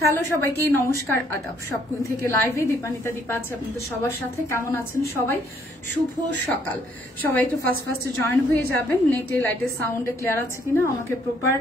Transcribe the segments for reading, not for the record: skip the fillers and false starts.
Hello সবাইকে, নমস্কার, আদাব। সবকুন থেকে লাইভে দীপানিতা দীপা আছে আপনাদের সবার সাথে। কেমন আছেন সবাই? শুভ সকাল। সবাই একটু ফার্স্ট জয়েন হয়ে যাবেন। নেটে লাইটের সাউন্ডে ক্লিয়ার আছে কিনা, আমাকে প্রপার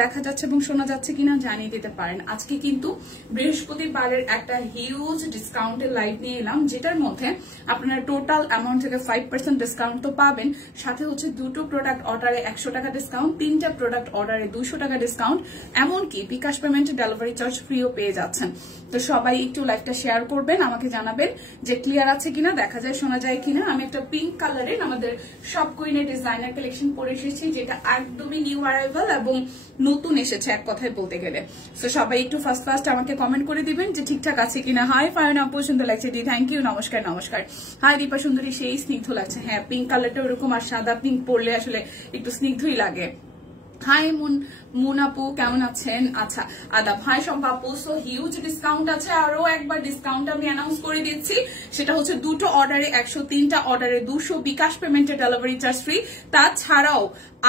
দেখা যাচ্ছে এবং শোনা যাচ্ছে কিনা জানিয়ে দিতে পারেন। আজকে কিন্তু বৃহস্পতিবারের একটা হিউজ ডিসকাউন্টের লাইভ নিয়ে এলাম, যেটার মধ্যে আপনারা টোটাল অ্যামাউন্ট থেকে 5% ডিসকাউন্ট তো পাবেন, সাথে হচ্ছে দুটো প্রোডাক্ট অর্ডারে 100 টাকা ডিসকাউন্ট, 3টা প্রোডাক্ট অর্ডারে 200 টাকা ডিসকাউন্ট, এমনকি বিকাশ পেমেন্টে ডেলিভারি চার্জ ফ্রিও পেয়ে যাচ্ছেন। তো সবাই একটু লাইভটা শেয়ার করবেন, আমাকে জানাবেন যে ক্লিয়ার আছে কিনা, দেখা যায় শোনা যায় কিনা। আমি একটা পিঙ্ক কালারের আমাদের সব কুইনের ডিজাইনার কালেকশন পরে এসেছি, যেটা একদমই নিউ অ্যারাইভাল এবং নতুন এসেছে এক কথায় বলতে গেলে। তো সবাই একটু ফার্স্ট আমাকে কমেন্ট করে দিবেন যে ঠিকঠাক আছে কিনা। হাই ফায়ন আপু, সুন্দর লাগছে দি, থ্যাংক ইউ, নমস্কার নমস্কার। হাই দীপা সুন্দরী, সেই স্নিগ্ধ লাগছে। হ্যাঁ, পিঙ্ক কালারটা ওরকম, আর সাদা পিঙ্ক পরলে আসলে একটু স্নিগ্ধই লাগে। হাই মুন আপু, কেমন আছেন? আচ্ছা, আদাব। হাই শম্পা আপু, সো হিউজ ডিসকাউন্ট আছে। আরো একবার ডিসকাউন্ট আমি অ্যানাউন্স করে দিচ্ছি, সেটা হচ্ছে দুটো অর্ডারে 100, 3টা অর্ডারে 200, বিকাশ পেমেন্টে ডেলিভারি চার্জ ফ্রি। তাছাড়াও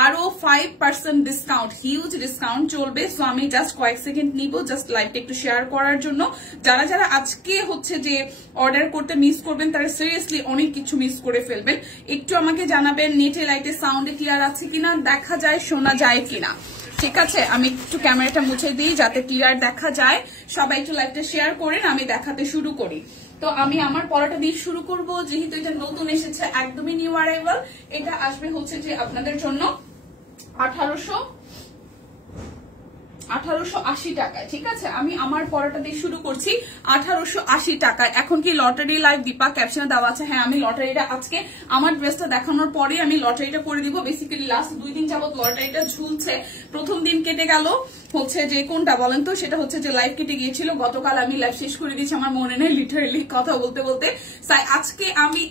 আরো 5% ডিসকাউন্ট, হিউজ ডিসকাউন্ট চলবে। সো আমি জাস্ট কয়েক সেকেন্ড নিব জাস্ট লাইভটা একটু শেয়ার করার জন্য। যারা যারা আজকে হচ্ছে যে অর্ডার করতে মিস করবেন, তারা সিরিয়াসলি অনেক কিছু মিস করে ফেলবেন। একটু আমাকে জানাবেন নেটে লাইটে সাউন্ডে ক্লিয়ার আছে কিনা, দেখা যায় শোনা যায় কিনা। ঠিক আছে, আমি একটু ক্যামেরাটা মুছে দিই যাতে ক্লিয়ার দেখা যায়। সবাই একটু লাইভটা শেয়ার করেন, আমি দেখাতে শুরু করি। তো আমি আমার পড়াটা দিয়ে শুরু করব, যেহেতু এটা নতুন এসেছে, একদমই নিউ অ্যারাইভাল। এটা আসবে হচ্ছে যে আপনাদের জন্য 1880 টাকায়। ঠিক আছে, আমি আমার পড়াটা দিয়ে শুরু করছি 1880 টাকায়। এখন কি লটারি লাইভ দীপা ক্যাপশনে দেওয়া আছে? হ্যাঁ, আমি লটারিটা আজকে আমার ড্রেসটা দেখানোর পরে আমি লটারিটা করে দিব। বেসিক্যালি লাস্ট 2 দিন যাবত লটারিটা ঝুলছে। প্রথম দিন কেটে গেল হচ্ছে যে কোনটা বলেন তো, সেটা হচ্ছে যে লাইভ কেটে গিয়েছিল। গতকাল আমি লাইভ শেষ করে দিয়েছি, আমার মনে নেই লিটারেলি কথা বলতে বলতে। আজকে আমি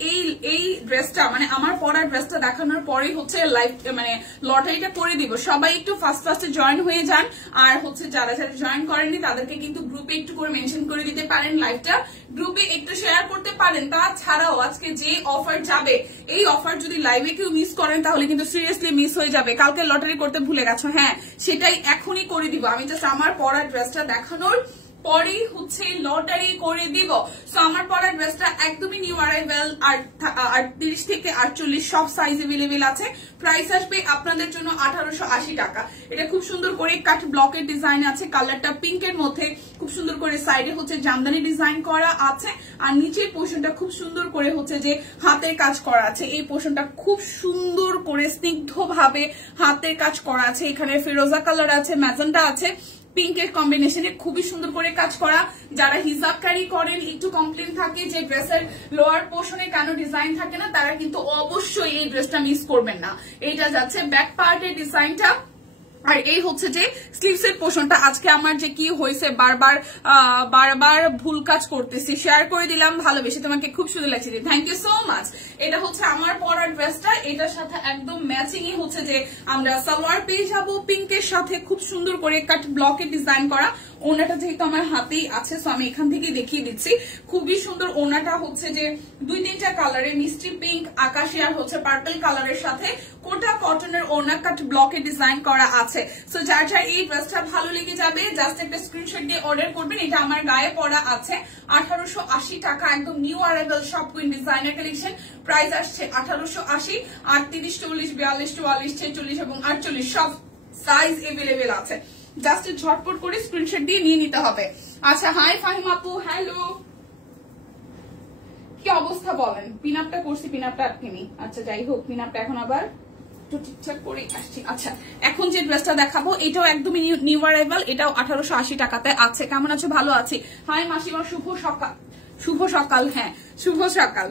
এই ড্রেসটা মানে আমার পরার ড্রেসটা দেখানোর পরেই হচ্ছে লাইভ মানে লটারিটা করে দিব। সবাই একটু ফার্স্টে জয়েন হয়ে যান। আর হচ্ছে যারা যারা জয়েন করেননি তাদেরকে কিন্তু গ্রুপে একটু করে মেনশন করে দিতে পারেন, লাইভটা গ্রুপে একটু শেয়ার করতে পারেন। তাছাড়াও আজকে যে অফার যাবে, এই অফার যদি লাইভে কেউ মিস করেন তাহলে কিন্তু সিরিয়াসলি মিস হয়ে যাবে। কালকে লটারি করতে ভুলে গেছো, হ্যাঁ সেটাই এখনই করে দিব। আমি জাস্ট আমার পরার ড্রেসটা দেখানোর পরেই হচ্ছে লটারি করে দিব। সো আমার পরার ড্রেসটা একদমই নিউ অ্যারাইভাল, আর 38 থেকে 48 সব সাইজ এভেলেবেল আছে। প্রাইস আসবে আপনাদের জন্য 1880 টাকা। এটা খুব সুন্দর করে কাট ব্লকের ডিজাইন আছে, কালারটা পিঙ্কের মধ্যে খুব সুন্দর করে সাইডে হচ্ছে জামদানি ডিজাইন করা আছে, আর নিচের পোর্শনটা খুব সুন্দর করে হচ্ছে যে হাতের কাজ করা আছে। এই পোর্শনটা খুব সুন্দর করে স্নিগ্ধ ভাবে হাতের কাজ করা আছে। এখানে ফিরোজা কালার আছে, ম্যাজেন্টা আছে, পিঙ্কের কম্বিনেশনে খুবই সুন্দর করে কাজ করা। যারা হিজাব ক্যারি করেন, একটু কমপ্লেন থাকে যে ড্রেসের লোয়ার পোর্শনে কেন ডিজাইন থাকে না, তারা কিন্তু অবশ্যই এই ড্রেসটা মিস করবেন না। এইটা যাচ্ছে ব্যাক পার্টের ডিজাইনটা, আর এই হচ্ছে যে স্লিভস এর পোর্শনটা। আজকে আমার যে কি হয়েছে, বারবার ভুল কাজ করতেছি। শেয়ার করে দিলাম, ভালোবেসে তোমাকে খুব সুন্দর লাগছে, থ্যাংক ইউ সো মাচ। এটা হচ্ছে আমার পরার ড্রেসটা, এটার সাথে একদম ম্যাচিং হচ্ছে যে আমরা সালোয়ার পেয়ে যাবো পিঙ্কের সাথে, খুব সুন্দর করে কাট ব্লকের ডিজাইন করা। ওনাটা যেহেতু আমার হাতেই আছে, সো আমি এখান থেকে দেখিয়ে দিচ্ছি। খুবই সুন্দর ওনাটা হচ্ছে যে 2-3টা কালারে, মিষ্টি পিঙ্ক, আকাশি আর হচ্ছে পার্পল কালারের সাথে কোটা কটনের ওনা কাট ব্লকের ডিজাইন করা আছে। সো যার যার এই ড্রেসটা ভালো লেগে যাবে জাস্ট একটা স্ক্রিনশট দিয়ে অর্ডার করবেন। এটা আমার গায়ে পরা আছে 1880 টাকা, একদম নিউ অ্যারাইভাল সব কুইন ডিজাইনার কালেকশন। প্রাইস আসছে 1880। 38, 40, 42, 44, 46 এবং 48 সব সাইজ এভেলেবেল আছে। জাস্ট ঝটপট করে স্ক্রিনশট দিয়ে নিয়ে নিতে হবে। আচ্ছা, হাই ফাহিম আপু, হ্যালো, কি অবস্থা বলেন? পিনআপটা করছি, পিনআপটা আটকেনি। আচ্ছা যাই হোক, পিনআপটা এখন আবার ঠিকঠাক করে আসছি। আচ্ছা, এখন যে ড্রেসটা দেখাবো এটাও একদমই নিউ অ্যারাইভাল, এটাও 1880 টাকাতে আছে। কেমন আছো? ভালো আছি। হাই মাসিমা, শুভ সকাল। শুভ সকাল, হ্যাঁ শুভ সকাল।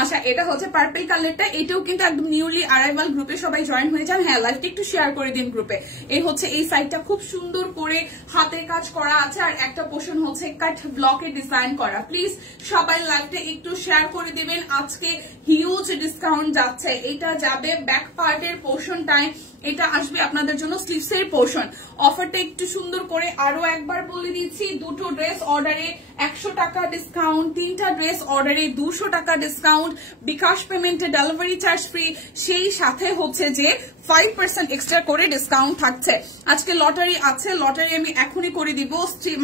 আচ্ছা, এটা হচ্ছে পার্পল কালারটা, এটাও কিন্তু একদম নিউলি অ্যারাইভাল। গ্রুপে সবাই জয়েন হয়ে যান, হ্যাঁ লাইভটা একটু শেয়ার করে দিন গ্রুপে। এই হচ্ছে এই সাইডটা খুব সুন্দর করে হাতের কাজ করা আছে, আর একটা পোর্শন হচ্ছে কাট ব্লকের ডিজাইন করা। প্লিজ সবাই লাইভটা একটু শেয়ার করে দেবেন। আজকে হিউজ ডিসকাউন্ট যাচ্ছে, এটা যাবে ব্যাক পার্টের পোর্শনটায় এটা আসবে আপনাদের জন্য স্লিভস এর পোর্শন। অফারটা একটু সুন্দর করে আরো একবার বলে দিচ্ছি, দুটো ড্রেস অর্ডারে 100 টাকা ডিসকাউন্ট, তিনটা ড্রেস অর্ডারে 200 টাকা ডিসকাউন্ট, বিকাশ পেমেন্টে ডেলিভারি চার্জ ফ্রি, সেই সাথে হচ্ছে যে 5% এক্সট্রা করে ডিসকাউন্ট থাকছে। আজকে লটারি আছে, লটারি আমি এখনই করে দিব,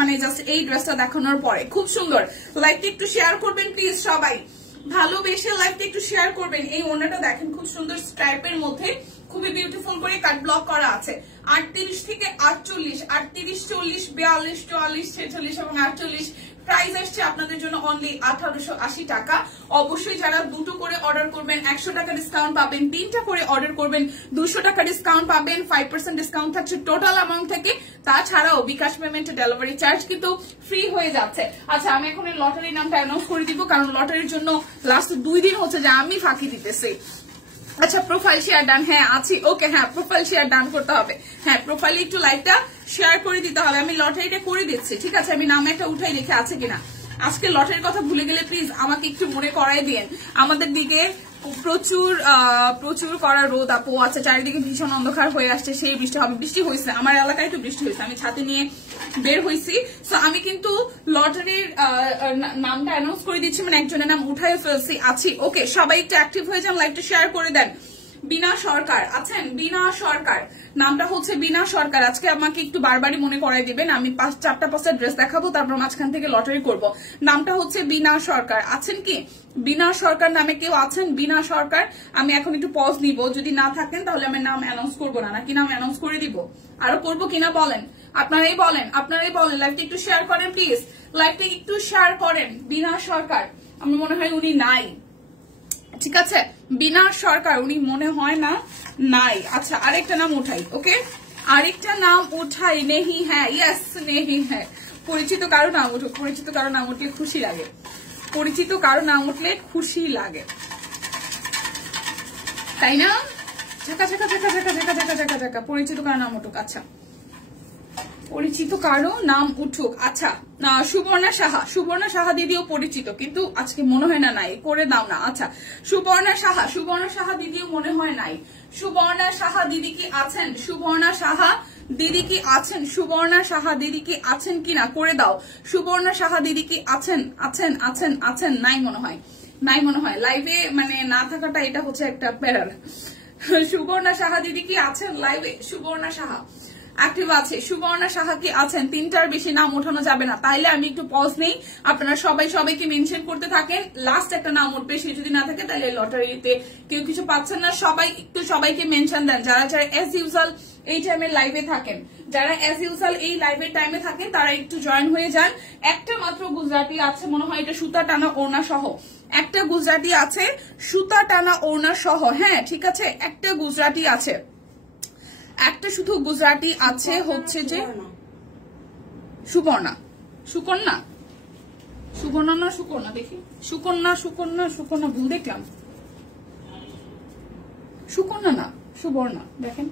মানে জাস্ট এই ড্রেসটা দেখানোর পরে। খুব সুন্দর, লাইভটা একটু শেয়ার করবেন প্লিজ সবাই, ভালোবেসে লাইভটা একটু শেয়ার করবেন। এই ওড়নাটা দেখেন খুব সুন্দর স্ট্রাইপের মধ্যে, খুবই বিউটিফুল করে কাট ব্লক করা আছে। 38 থেকে 48, 38, 40, 42, 44, 46 এবং 48 প্রাইস আসছে আপনাদের জন্য অনলি 1880 টাকা। অবশ্যই যারা দুটো করে অর্ডার করবেন 100 টাকা ডিসকাউন্ট পাবেন, তিনটা করে অর্ডার করবেন 200 টাকা ডিসকাউন্ট পাবেন, 5% ডিসকাউন্ট থাকছে টোটাল অ্যামাউন্ট থেকে। তাছাড়াও বিকাশ পেমেন্ট ডেলিভারি চার্জ কিন্তু ফ্রি হয়ে যাচ্ছে। আচ্ছা, আমি এখন লটারির নামটা অ্যানাউন্স করে দিব, কারণ লটারির জন্য লাস্ট 2 দিন হচ্ছে যে আমি ফাঁকি দিতেছি। আচ্ছা, প্রোফাইল শেয়ার ডান? হ্যাঁ আছি, ওকে। হ্যাঁ, প্রোফাইল শেয়ার ডান করতে হবে। হ্যাঁ, প্রোফাইলে একটু লাইভটা শেয়ার করে দিতে হবে। আমি লটারিটা করে দিচ্ছি, ঠিক আছে? আমি নাম একটা উঠাই রেখে আছে কিনা। আজকে লটারির কথা ভুলে গেলে প্লিজ আমাকে একটু মনে করাই দিন। আমাদের দিকে প্রচুর প্রচুর করা রোদ আপু আছে, চারিদিকে ভীষণ অন্ধকার হয়ে আসছে, সেই বৃষ্টি হবে। বৃষ্টি হয়েছে আমার এলাকায়, একটু বৃষ্টি হয়েছে, আমি ছাতি নিয়ে বের হয়েছি। তো আমি কিন্তু লটারির নামটা অ্যানাউন্স করে দিচ্ছি, মানে একজনের নাম উঠাই ফেলছি, আছি। ওকে, সবাই একটু অ্যাক্টিভ হয়ে যান, লাইভটা শেয়ার করে দেন। বিনা সরকার আছেন, বিনা সরকার নামটা হচ্ছে বিনা সরকার। আজকে আমাকে একটু বারবারই মনে করাই দিবেন, আমি 4টা ড্রেস দেখাবো, তারপর মাঝখান থেকে লটারি করব। নামটা হচ্ছে বিনা সরকার। আছেন কি বিনা সরকার নামে কেউ আছেন? বিনা সরকার। আমি এখন একটু পজ নিব, যদি না থাকেন তাহলে আমি নাম অ্যানাউন্স করবো না, নাকি নাম অ্যানাউন্স করে দিব? আরো করবো কিনা বলেন, আপনারাই বলেন, আপনারাই বলেন। লাইভটা একটু শেয়ার করেন প্লিজ, লাইভটা একটু শেয়ার করেন। বিনা সরকার, আমার মনে হয় উনি নাই, ঠিক আছে? বিনা সরকার উনি মনে হয় না নাই। আচ্ছা, আরেকটা নাম উঠাই। ওকে, আরেকটা নাম উঠাই। নেহি হ্যাঁ, ইয়েস নেহি হ্যাঁ। পরিচিত কারো নাম উঠুক, পরিচিত কারো নাম উঠলে খুশি লাগে, পরিচিত কারো নাম উঠলে খুশি লাগে, তাই না? ঝাকা ঝাকা ঝাকা ঝাকা ঝাকা ঝাকা ঝাকা ঝাকা, পরিচিত কারো নাম উঠুক। আচ্ছা, পরিচিত কারো নাম উঠুক। আচ্ছা, সুবর্ণা সাহা, সুবর্ণা সাহা দিদিও পরিচিত, কিন্তু আজকে মনে হয় না নাই, করে দাও না। আচ্ছা, সুবর্ণা সাহা, সুবর্ণা সাহা দিদিও মনে হয় নাই। সুবর্ণা সাহা দিদি কি আছেন? সুবর্ণা সাহা দিদি কি আছেন? সুবর্ণা সাহা দিদি কি আছেন কিনা করে দাও। সুবর্ণা সাহা দিদি কি আছেন? আছেন আছেন আছেন? নাই মনে হয়, নাই মনে হয়। লাইভে মানে না থাকাটা এটা হচ্ছে একটা প্যারার। সুবর্ণা সাহা দিদি কি আছেন লাইভে? সুবর্ণা সাহা অ্যাক্টিভ আছে? সুবর্ণা সাহা কি আছেন? 3টার বেশি নাম ওঠানো যাবে না, তাইলে আমি একটু পজ নেই। আপনারা সবাই সবাইকে মেনশন করতে থাকেন, লাস্ট একটা নাম উঠবে, সে যদি না থাকে তাহলে লটারিতে কেউ কিছু পাচ্ছেন না। সবাই একটু সবাইকে মেনশন দেন, যারা যারা এজ ইউজুয়াল এই টাইমে লাইভে থাকেন, যারা এজ ইউজুয়াল এই লাইভের টাইমে থাকেন তারা একটু জয়েন হয়ে যান। একটা মাত্র গুজরাটি আছে মনে হয়, এটা সুতা টানা ওড়না সহ। একটা গুজরাটি আছে সুতা টানা ওড়না সহ। হ্যাঁ ঠিক আছে, একটা গুজরাটি আছে, একটা শুধু গুজরাটি আছে হচ্ছে যে সুবর্ণা, সুকন্যা, সুবর্ণা না সুকন্যা, দেখি সুকন্যা সুকন্যা সুকন্যা, ভুল দেখলাম। সুকন্যা না সুবর্ণা, দেখেন।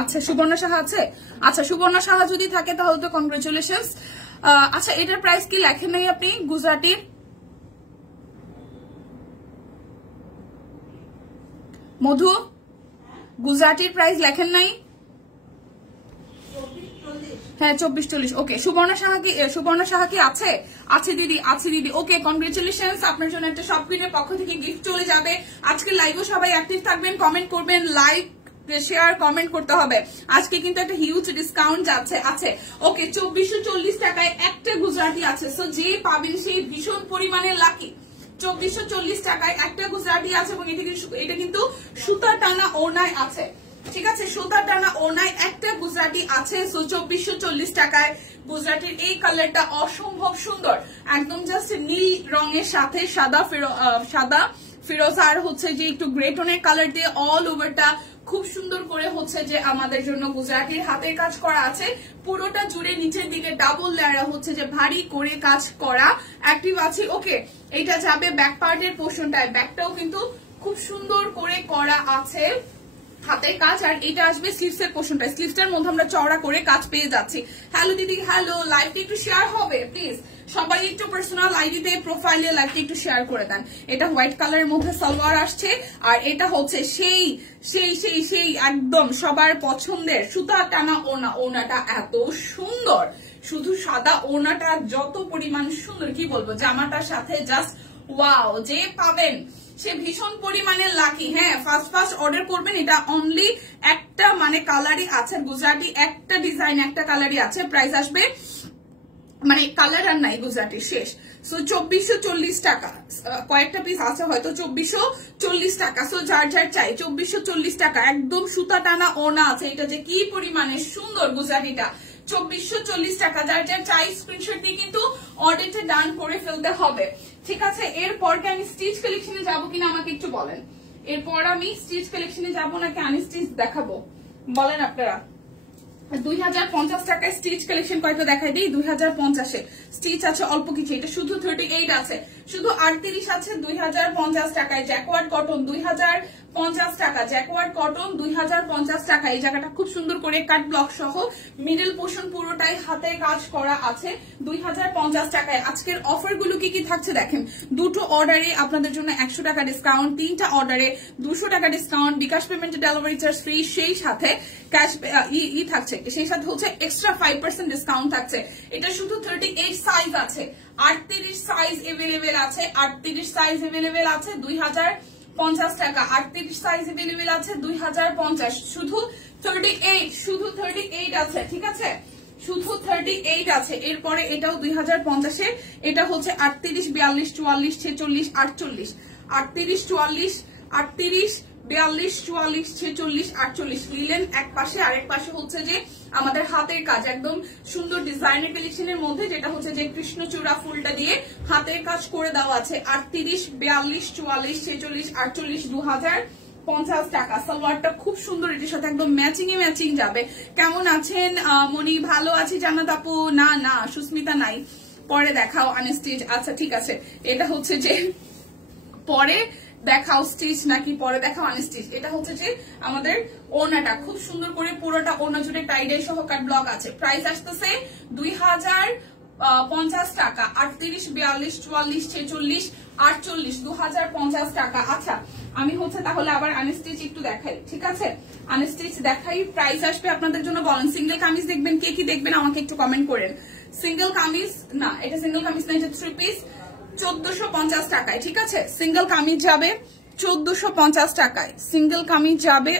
আচ্ছা, সুবর্ণা সাহা আছে। আচ্ছা, সুবর্ণা সাহা যদি থাকে তাহলে তো কংগ্রেচুলেশনস। আচ্ছা, এটার প্রাইস কি লেখেন নাই আপনি? গুজরাটির মধু, গুজরাটির প্রাইস লেখেন নাই? হ্যাঁ 24-40। ওকে, সুবর্ণা সাহা কি আছে? আছে দিদি, আছে দিদি। ওকে, কনগ্রেচুলেশনস, আপনার জন্য একটা শপকিনের পক্ষ থেকে গিফট চলে যাবে। আজকে লাইভও সবাই অ্যাক্টিভ থাকবেন, কমেন্ট করবেন, লাইক শেয়ার কমেন্ট করতে হবে। আজকে কিন্তু একটা হিউজ ডিসকাউন্ট যাচ্ছে আছে। ওকে, 2440 টাকায় একটা গুজরাটি আছে, সো যে পাবেন সেই ভীষণ পরিমাণে লাকি। 2440 টাকায় একটা গুজরাটি আছে এবং এটা কিন্তু সুতা টানা ওড়নায় আছে, ঠিক আছে? সুতা টানা ওড়নায় একটা গুজরাটি আছে। সো 2440 টাকায় গুজরাটির এই কালারটা অসম্ভব সুন্দর, একদম জাস্ট নীল রঙের সাথে সাদা ফিরোজা আর হচ্ছে যে একটু গ্রে টোনের কালার দিয়ে অল ওভারটা খুব সুন্দর করে হচ্ছে যে আমাদের জন্য গুজরাটির হাতের কাজ করা আছে। পুরোটা জুড়ে নিচের দিকে ডাবল লেয়ার হচ্ছে যে ভারী করে কাজ করা অ্যাক্টিভ আছে। ওকে, এটা যাবে ব্যাক পার্টের পোর্শনটায়, ব্যাকটাও কিন্তু খুব সুন্দর করে করা আছে। হাতের কাজ। আর এটা আসবে স্লিভস এর পোর্শনটা, স্লিভসটার মধ্যে আমরা চওড়া করে কাজ পেয়ে যাচ্ছি। হ্যালো দিদি, হ্যালো, লাইভটা একটু শেয়ার হবে প্লিজ, সবাই একটু পার্সোনাল আইডিতে প্রোফাইলে লাইভটা একটু শেয়ার করে দেন। এটা হোয়াইট কালারের মধ্যে সালোয়ার আসছে, আর এটা হচ্ছে সেই সেই সেই সেই একদম সবার পছন্দের সুতা টানা ওনা। ওনাটা এত সুন্দর, শুধু সাদা ওনাটা যত পরিমাণ সুন্দর, কি বলবো, জামাটার সাথে জাস্ট ওয়াও। যে পাবেন সে ভীষণ পরিমাণে লাকি। হ্যাঁ, ফার্স্ট অর্ডার করবেন। এটা অনলি একটা মানে কালারই আছে, গুজরাটি একটা ডিজাইন একটা কালারই আছে। প্রাইস আসবে মানে কালার আর নাই, গুজরাটি শেষ। সো 2440 টাকা, কয়েকটা পিস আছে হয়তো 2440 টাকা। সো যার যার চাই 2440 টাকা, একদম সুতা টানা ওনা আছে। এটা যে কি পরিমাণে সুন্দর গুজরাটিটা, 2440 টাকা। যার যার চাই স্ক্রিনশট দিয়ে কিন্তু অর্ডারটা ডান করে ফেলতে হবে, ঠিক আছে। এরপর কি আমি স্টিচ কালেকশনে যাবো কিনা আমাকে একটু বলেন। এরপর আমি স্টিচ কালেকশনে যাবো নাকি আনস্টিচ দেখাবো, বলেন আপনারা। 2050 টাকায় স্টিচ কালেকশন কয়টা দেখাই দিই। 2050-এ স্টিচ আছে অল্প কিছু, এটা শুধু 38 আছে, শুধু 38 আছে 2050 টাকায়। জ্যাকওয়ার্ড কটন 2050 টাকা, জ্যাকওয়ার্ড কটন 2050 টাকা। এই জায়গাটা খুব সুন্দর করে কাট ব্লক সহ মিডল পোর্শন পুরোটাই হাতে কাজ করা আছে 2050 টাকায়। আজকের অফার গুলো কি কি থাকছে দেখেন। দুটো অর্ডারে আপনাদের জন্য 100 টাকা ডিসকাউন্ট, 3টা অর্ডারে 200 টাকা ডিসকাউন্ট, বিকাশ পেমেন্টে ডেলিভারি চার্জ ফ্রি, সেই সাথে ক্যাশ থাকছে, সেই সাথে হচ্ছে এক্সট্রা 5% ডিসকাউন্ট থাকছে। এটা শুধু 38 সাইজ আছে, 38 সাইজ এভেলেবেল আছে, 38 সাইজ এভেলেবেল আছে 2050 টাকা, 38 সাইজ এভেলেবেল আছে 2050, শুধু 38 আছে, ঠিক আছে, শুধু 38 আছে। এরপরে এটাও 2050-এ, এটা হচ্ছে 38, 42, 44, 46, 48, 38, 44, 38, 42, 44, 46, 48 লিলেন এক পাশে, আরেক পাশে হচ্ছে যে আমাদের হাতের কাজ, একদম সুন্দর ডিজাইনের কালেকশনের মধ্যে, যেটা হচ্ছে যে কৃষ্ণচূড়া ফুলটা দিয়ে হাতের কাজ করে দেওয়া আছে। 38, 42, 44, 46, 48, 2050 টাকা। সালোয়ারটা খুব সুন্দর, এটির সাথে একদম ম্যাচিং এ ম্যাচিং যাবে। কেমন আছেন মনি? ভালো আছি জান্নাত আপু। না না সুস্মিতা নাই, পরে দেখাও আনস্টিচ। আচ্ছা ঠিক আছে, এটা হচ্ছে যে পরে দেখাও স্টিচ নাকি পরে দেখাও আনস্টিচ। এটা হচ্ছে যে আমাদের ওনাটা খুব সুন্দর করে পুরোটা ওনা জুড়ে টাইডাই সহ কাট ব্লক আছে। প্রাইস আসতেছে 2050 টাকা, 38, 42, 44, 46, 48, 2050 টাকা। আচ্ছা আমি হচ্ছে তাহলে আবার আনস্টিচ একটু দেখাই, ঠিক আছে, আনস্টিচ দেখাই। প্রাইস আসবে আপনাদের জন্য, বলেন সিঙ্গেল কামিজ দেখবেন, কে কি দেখবেন আমাকে একটু কমেন্ট করেন। সিঙ্গেল কামিজ না, এটা সিঙ্গেল কামিজ না, এটা 3 পিস 1450 টাকায়, ঠিক আছে। সিঙ্গেল কামিজ যাবে 1450 টাকায়, সিঙ্গেল কামিজ যাবে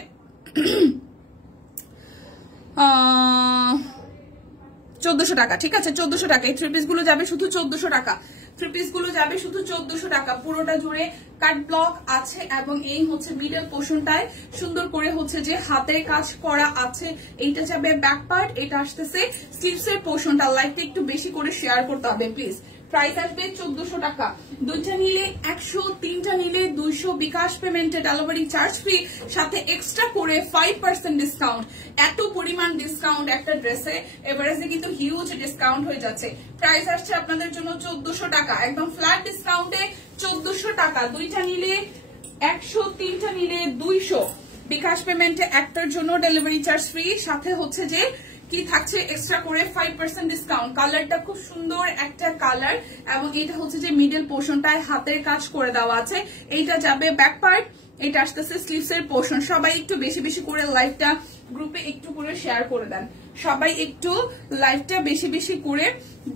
1400 টাকা, ঠিক আছে, 1400 টাকা। এই 3 পিস গুলো যাবে শুধু 1400 টাকা, 3 পিস গুলো যাবে শুধু 1400 টাকা। পুরোটা জুড়ে কাট ব্লক আছে এবং এই হচ্ছে মিডল পোর্শনটায় সুন্দর করে হচ্ছে যে হাতের কাজ করা আছে। এইটা যাবে ব্যাক পার্ট, এটা আসতেছে স্লিভস এর পোর্শনটা। লাইকটা একটু বেশি করে শেয়ার করতে হবে প্লিজ। প্রাইস আসবে 1400 টাকা, 2টা নিলে 100, 3টা নিলে 200, বিকাশ পেমেন্টে ডেলিভারি চার্জ ফ্রি, সাথে এক্সট্রা করে 5% ডিসকাউন্ট। এত পরিমাণ ডিসকাউন্ট একটা ড্রেসে এভারেজে কিন্তু হিউজ ডিসকাউন্ট হয়ে যাচ্ছে। প্রাইস আসছে আপনাদের জন্য 1400 টাকা, একদম ফ্ল্যাট ডিসকাউন্টে 1400 টাকা। 2টা নিলে 100, 3টা নিলে 200, বিকাশ পেমেন্টে একটার জন্য ডেলিভারি চার্জ ফ্রি, সাথে হচ্ছে যে কি থাকছে এক্সট্রা করে 5% ডিসকাউন্ট। কালারটা খুব সুন্দর একটা কালার এবং এটা হচ্ছে যে মিডল পোর্শনটায় হাতের কাজ করে দেওয়া আছে। এইটা যাবে ব্যাক পার্ট, এটা আসতেছে স্লিভস এর পোর্শন। সবাই একটু বেশি বেশি করে লাইভটা গ্রুপে একটু করে শেয়ার করে দেন, সবাই একটু লাইভটা বেশি বেশি করে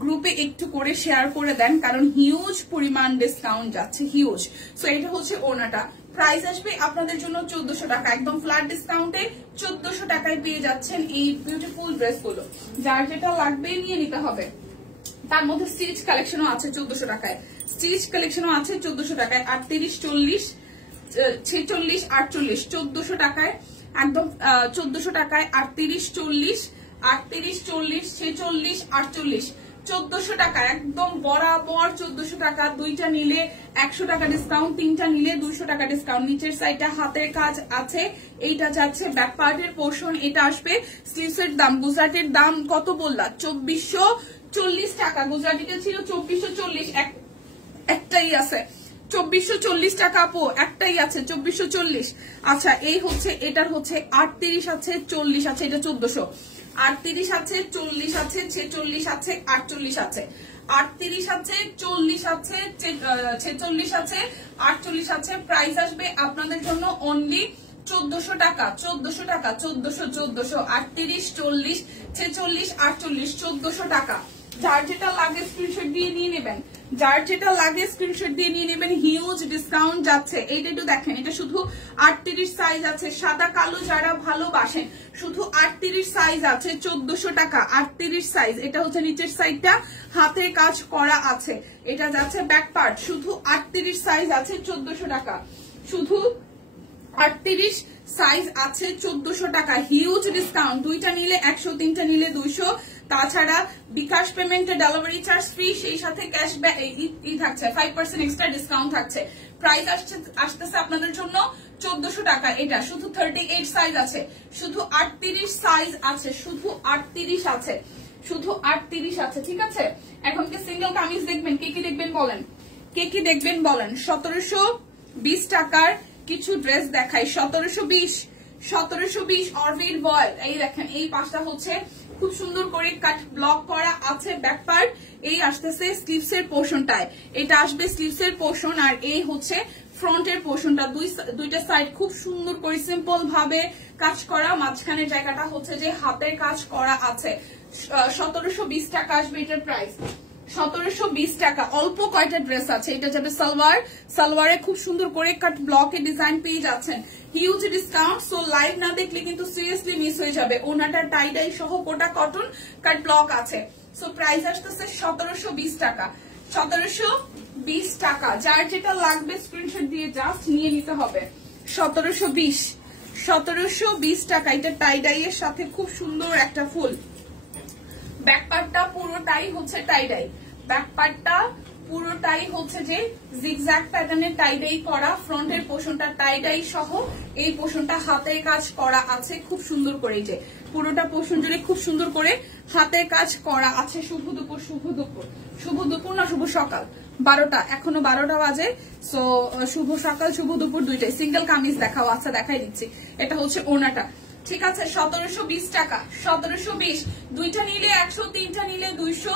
গ্রুপে একটু করে শেয়ার করে দেন, কারণ হিউজ পরিমাণ ডিসকাউন্ট যাচ্ছে, হিউজ। সো এটা হচ্ছে ওনাটা। প্রাইস আসবে আপনাদের জন্য 1400 টাকা, একদম ফ্ল্যাট ডিসকাউন্টে 1400 টাকায় পেয়ে যাচ্ছেন এই বিউটিফুল ড্রেসগুলো। যার যেটা লাগবে নিয়ে নিতে হবে। তার মধ্যে স্টিচ কালেকশনও আছে 1400 টাকায়, স্টিচ কালেকশনও আছে 1400 টাকায়। 38, 40, 46, 48, 1400 টাকায়, একদম 1400 টাকায়। 38, 40, 38, 40, 46, 48, 1400 টাকা, একদম বরাবর 1400 টাকা। 2টা নিলে 100 টাকা ডিসকাউন্ট, 3টা নিলে 200 টাকা ডিসকাউন্ট। নিচের সাইডটা হাতের কাজ আছে, এইটা যাচ্ছে ব্যাক পার্টের পোর্শন। এটা আসবে স্লিভসের দাম, গুজরাটের দাম কত বললা? 2440 টাকা। গুজরাটিতে ছিল 2440, একটাই আছে 2440 টাকা আপু, একটাই আছে 2440। আচ্ছা এই হচ্ছে, এটার হচ্ছে 38 আছে, 40 আছে, এটা 1400। 38 আছে, 40 আছে, 46 আছে, 48 আছে, 38 আছে, 40 আছে, 46 আছে, 48 আছে। প্রাইস আসবে আপনাদের জন্য অনলি 1400 টাকা, 1400 টাকা, 1400, 38, 40, 46, 48, 1400 টাকা। যার যেটা লাগে স্ক্রিনশট দিয়ে নিয়ে নেবেন, যার যেটা লাগে স্ক্রিনশট দিয়ে নিয়ে নেবেন। হিউজ ডিসকাউন্ট যাচ্ছে। এইটা একটু দেখেন, এটা শুধু 38 সাইজ আছে, সাদা কালো যারা ভালোবাসেন শুধু 38 সাইজ আছে, 1400 টাকা। 38 সাইজ, এটা হচ্ছে নিচের সাইডটা হাতের কাজ করা আছে, এটা যাচ্ছে ব্যাক পার্ট, শুধু 38 সাইজ আছে, 1400 টাকা। শুধু 38 সাইজ আছে, 1400 টাকা। হিউজ ডিসকাউন্ট, দুইটা নিলে 100, তিনটা নিলে 200। তাছাড়া বিকাশ পেমেন্টে ডেলিভারি চার্জ ফ্রি, সেই সাথে ক্যাশব্যাক থাকছে, 5% এক্সট্রা ডিসকাউন্ট থাকছে। প্রাইস আসতেছে আপনাদের জন্য 1400 টাকা। এটা শুধু 38 সাইজ আছে, শুধু 38 সাইজ আছে, শুধু 38 আছে, শুধু 38 আছে। ঠিক আছে, এখন কি সিঙ্গেল কামিজ দেখবেন? কে কি দেখবেন বলেন, কে কি দেখবেন বলেন। 1720 টাকার কিছু ড্রেস দেখাই। 1720 অরবিট বয়েল। এই দেখেন, এই পাশটা হচ্ছে খুব সুন্দর করে কাট ব্লক করা আছে ব্যাক পার্ট। এই আসতেছে স্লিভস এর পোর্শনটায়, এটা আসবে স্লিভস এর পোর্শন, আর এই হচ্ছে ফ্রন্টের পোর্শনটা। দুইটা সাইড খুব সুন্দর করে সিম্পল ভাবে কাজ করা, মাঝখানের জায়গাটা হচ্ছে যে হাতের কাজ করা আছে। 1720 টাকা আসবে এটার প্রাইস, 1720 টাকা। অল্প কয়টা ড্রেস আছে, এটা যাবে সালোয়ার, সালোয়ারে খুব সুন্দর করে কাট ব্লকে ডিজাইন পেয়ে যাচ্ছেন। হিউজ ডিসকাউন্ট, সো লাইভ না দেখলে কিন্তু সিরিয়াসলি মিস হয়ে যাবে। ওনাটা টাই ডাই সহ কোটা কটন কাট ব্লক আছে। সো প্রাইস আসতেছে 1720 টাকা, 1720 টাকা। যার যেটা লাগবে স্ক্রিনশট দিয়ে জাস্ট নিয়ে নিতে হবে। 1720 টাকা। এটা টাই ডাই এর সাথে খুব সুন্দর একটা ফুল। ব্যাক পার্টটা পুরোটাই হচ্ছে টাই ডাই, ব্যাক পার্টটা পুরোটাই হচ্ছে যে জিগজ্যাগ প্যাটার্নের টাই ডাই করা। ফ্রন্টের পোর্শনটা টাই ডাই সহ, এই পোর্শনটা হাতের কাজ করা আছে খুব সুন্দর করে। যে পুরোটা পোর্শন জুড়ে খুব সুন্দর করে হাতের কাজ করা আছে। শুভ দুপুর, শুভ দুপুর, শুভ দুপুর না শুভ সকাল, 12টা, এখনো 12টা বাজে। সো শুভ সকাল শুভ দুপুর দুইটাই। সিঙ্গেল কামিজ দেখাও, আচ্ছা দেখাই দিচ্ছি। এটা হচ্ছে ওনাটা, ঠিক আছে। 1720 টাকা, 1720। দুইটা নিলে 100, তিনটা নিলে 200।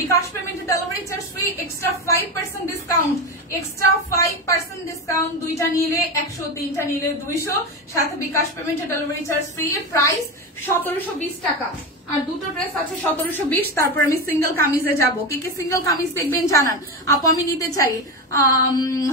বিকাশ পেমেন্টে delivery charge free, extra 5% discount, extra 5% discount. দুইটা নিলে 100, তিনটা নিলে 200, সাথে বিকাশ পেমেন্টে ডেলিভারি চার্জ ফ্রি। প্রাইস 1720 টাকা। আর দুটো ড্রেস আছে 1720। তারপর আমি সিঙ্গেল কামিজে যাব। কে কে সিঙ্গেল কামিজ দেখবেন জানান। আপু আমি নিতে চাই,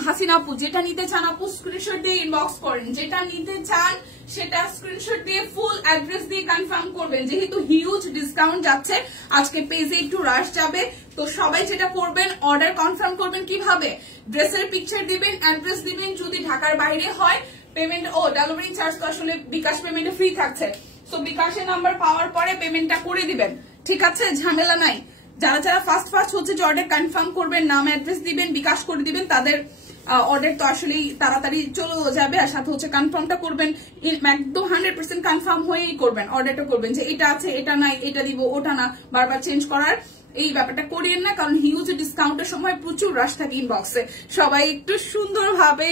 হাসিনা আপু যেটা নিতে চান আপু স্ক্রিনশট দিয়ে ইনবক্স করেন। যেটা নিতে চান সেটা স্ক্রিনশট দিয়ে ফুল অ্যাড্রেস দিয়ে কনফার্ম করবেন। যেহেতু হিউজ ডিসকাউন্ট যাচ্ছে আজকে, পেজে একটু রাশ যাবে, তো সবাই যেটা করবেন অর্ডার কনফার্ম করবেন কিভাবে, ড্রেসের পিকচার দিবেন, অ্যাড্রেস দিবেন। যদি ঢাকার বাইরে হয় পেমেন্ট ও ডেলিভারি চার্জ তো আসলে বিকাশ পেমেন্টে ফ্রি থাকছে। তো বিকাশের নাম্বার পাওয়ার পরে পেমেন্টটা করে দিবেন, ঠিক আছে, ঝামেলা নাই। যারা যারা ফার্স্ট হচ্ছে যে অর্ডার কনফার্ম করবেন, নাম অ্যাড্রেস দিবেন, বিকাশ করে দিবেন, তাদের অর্ডার তো আসলে তাড়াতাড়ি চলে যাবে। আর সাথে হচ্ছে কনফার্মটা করবেন, একদম 100% কনফার্ম হয়েই করবেন। অর্ডারটা করবেন যে এটা আছে, এটা নাই, এটা দিব, ওটা না, বারবার চেঞ্জ করার এই ব্যাপারটা করিয়েন না, কারণ হিউজ ডিসকাউন্টের সময় প্রচুর রাশ থাকে ইনবক্সে। সবাই একটু সুন্দরভাবে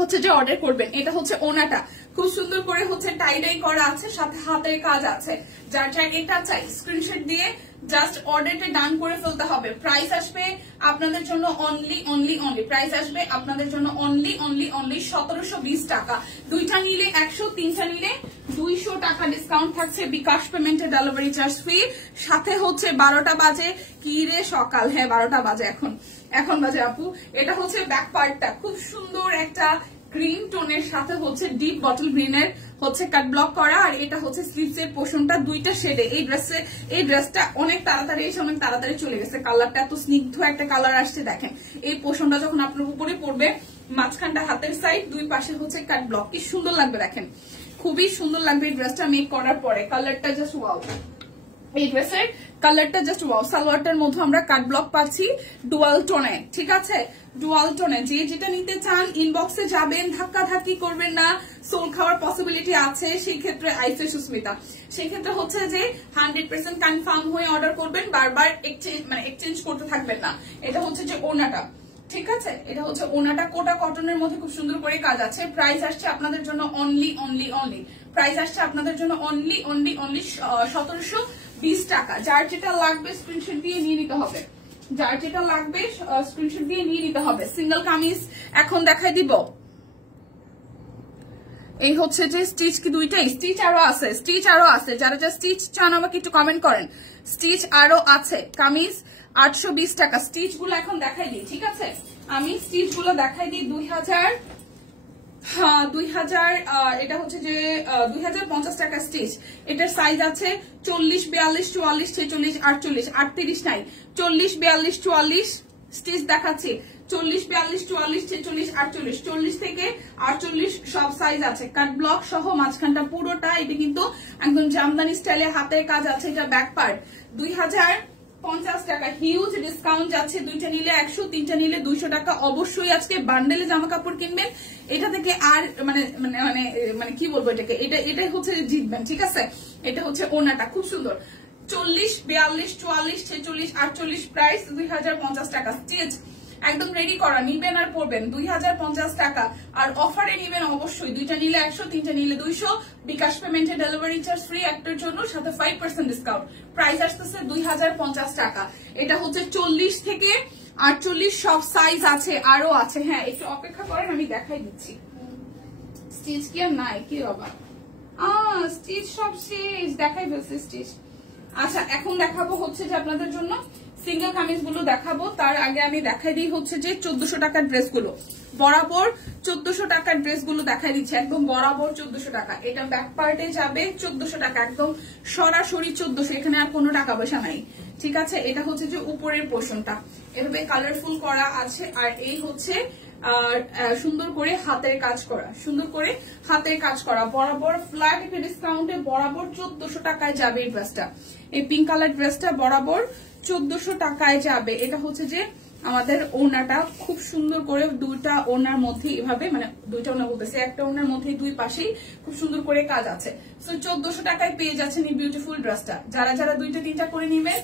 হচ্ছে যে অর্ডার করবেন। এটা হচ্ছে ওনাটা, খুব সুন্দর করে হচ্ছে টাই ডাই করা আছে, সাথে হাতের কাজ আছে। যার যার এটা চাই স্ক্রিনশট দিয়ে জাস্ট অর্ডারটা ডান করে ফেলতে হবে। প্রাইস আসবে আপনাদের জন্য অনলি, প্রাইস আসবে আপনাদের জন্য অনলি 1720 টাকা। দুইটা নিলে 100, তিনটা নিলে 200 টাকা ডিসকাউন্ট থাকছে। বিকাশ পেমেন্টে ডেলিভারি চার্জ ফ্রি। সাথে হচ্ছে 12টা বাজে, কি রে সকাল, হ্যাঁ 12টা বাজে এখন বাজে আপু। এটা হচ্ছে ব্যাক পার্টটা, খুব সুন্দর একটা গ্রিন টোনের সাথে হচ্ছে ডিপ বটল গ্রিনের হচ্ছে কাট ব্লক করা। আর এটা হচ্ছে স্লিভস এর পোর্শনটা দুইটা শেডে। এই ড্রেসটা অনেক তাড়াতাড়ি এসে অনেক তাড়াতাড়ি চলে গেছে। কালারটা এত স্নিগ্ধ একটা কালার আসছে। দেখেন এই পোর্শনটা যখন আপনার উপরে পড়বে, মাঝখানটা হাতের সাইড, দুই পাশে হচ্ছে কাট ব্লক, কি সুন্দর লাগবে দেখেন, খুবই সুন্দর লাগবে এই ড্রেসটা মেক করার পরে। কালারটা জাস্ট ওয়াও, এই ড্রেসের কালারটা জাস্ট ওয়াও। সালোয়ারটার মধ্যে আমরা কাট ব্লক পাচ্ছি ডুয়াল টোনে, ঠিক আছে, ডুয়াল টোনে। যে যেটা নিতে চান ইনবক্সে যাবেন, ধাক্কা ধাক্কি করবেন না, সোল খাওয়ার পসিবিলিটি আছে। সেই ক্ষেত্রে আইসে সুস্মিতা, সেই ক্ষেত্রে হচ্ছে যে 100% কনফার্ম হয়ে অর্ডার করবেন, বারবার এক্সচেঞ্জ করতে থাকবেন না। এটা হচ্ছে যে ওনাটা, ঠিক আছে, এটা হচ্ছে ওনাটা কোটা কটনের মধ্যে খুব সুন্দর করে কাজ আছে। প্রাইস আসছে আপনাদের জন্য অনলি প্রাইস আসছে আপনাদের জন্য অনলি 1720 টাকা। যার যেটা লাগবে স্ক্রিনশট দিয়ে নিয়ে নিতে হবে, যার যেটা লাগবে স্ক্রিনশট দিয়ে নিয়ে নিতে হবে। সিঙ্গেল কামিজ এখন দেখাই দিব। এই হচ্ছে যে স্টিচ কি দুইটাই, স্টিচ আরো আছে, স্টিচ আরো আছে। যারা যা স্টিচ চান আমাকে একটু কমেন্ট করেন। স্টিচ আরো আছে, কামিজ 820 টাকা। স্টিচ গুলো এখন দেখাই দিই, ঠিক আছে, আমি স্টিচ গুলো দেখাই দিই। 2000 এটা হচ্ছে যে 2050 টাকা স্টিচ। এটার সাইজ আছে 40, 42, 44, 46, 48, 38 নাই, 40, 42, 44 স্টিচ দেখাচ্ছি। 40, 42, 44, 46, 48, 40 থেকে 48 সব সাইজ আছে। কাট ব্লক সহ মাঝখানটা পুরোটা। এটা কিন্তু একদম জামদানি স্টাইলে হাতের কাজ আছে। এটা ব্যাক পার্ট। 2050 টাকা হিউজ ডিসকাউন্ট যাচ্ছে। দুইটা নিলে 100, তিনটা নিলে 200 টাকা। অবশ্যই আজকে বান্ডেলে জামা কাপড় কিনবেন, এটা থেকে আর মানে মানে মানে মানে কি বলবো এটাকে, এটাই হচ্ছে জিতবেন, ঠিক আছে। এটা হচ্ছে ওনাটা খুব সুন্দর। 40, 42, 44, 46, 48 প্রাইস 2050 টাকা। স্টিচ একদম রেডি করা, নিবেন আর পড়বেন 2050 টাকা। আর অফারে নিবেন অবশ্যই, দুইটা নিলে 100, তিনটা নিলে 200। বিকাশ পেমেন্টে ডেলিভারি চার্জ ফ্রি একটার জন্য, সাথে 5% ডিসকাউন্ট। প্রাইস আসতেছে 2050 টাকা। এটা হচ্ছে 40 থেকে 48 সব সাইজ আছে, আরো আছে। হ্যাঁ একটু অপেক্ষা করেন, আমি দেখাই দিচ্ছি। স্টিচ কি আর নাই কি বাবা, স্টিচ সব শেষ, দেখাই ফেলছে স্টিচ। আচ্ছা এখন দেখাবো হচ্ছে যে আপনাদের জন্য সিঙ্গেল কামিজ গুলো দেখাবো। তার আগে আমি দেখাই দিই হচ্ছে যে 1400 টাকার ড্রেস গুলো। বরাবর 1400 টাকার ড্রেস গুলো দেখাই দিচ্ছে, একদম বরাবর 1400 টাকা। এটা ব্যাক পার্টে যাবে 1400 টাকা, একদম সরাসরি 1400, এখানে আর কোনো টাকা পয়সা নাই, ঠিক আছে। এটা হচ্ছে যে উপরের পোর্শনটা এভাবে কালারফুল করা আছে। আর এই হচ্ছে সুন্দর করে হাতের কাজ করা, সুন্দর করে হাতের কাজ করা। বরাবর ফ্ল্যাট একটা ডিসকাউন্টে বরাবর 1400 টাকায় যাবে এই ড্রেসটা। এই পিঙ্ক কালার ড্রেসটা বরাবর 1400 টাকায় যাবে। এটা হচ্ছে যে আমাদের ওড়নাটা খুব সুন্দর করে দুইটা ওড়নার মধ্যে এভাবে, মানে দুইটা ওড়না বলতেছে, একটা ওড়নার মধ্যে দুই পাশেই খুব সুন্দর করে কাজ আছে। সো 1400 টাকায় পেয়ে যাচ্ছেন এই বিউটিফুল ড্রেসটা। যারা যারা দুইটা তিনটা করে নিবে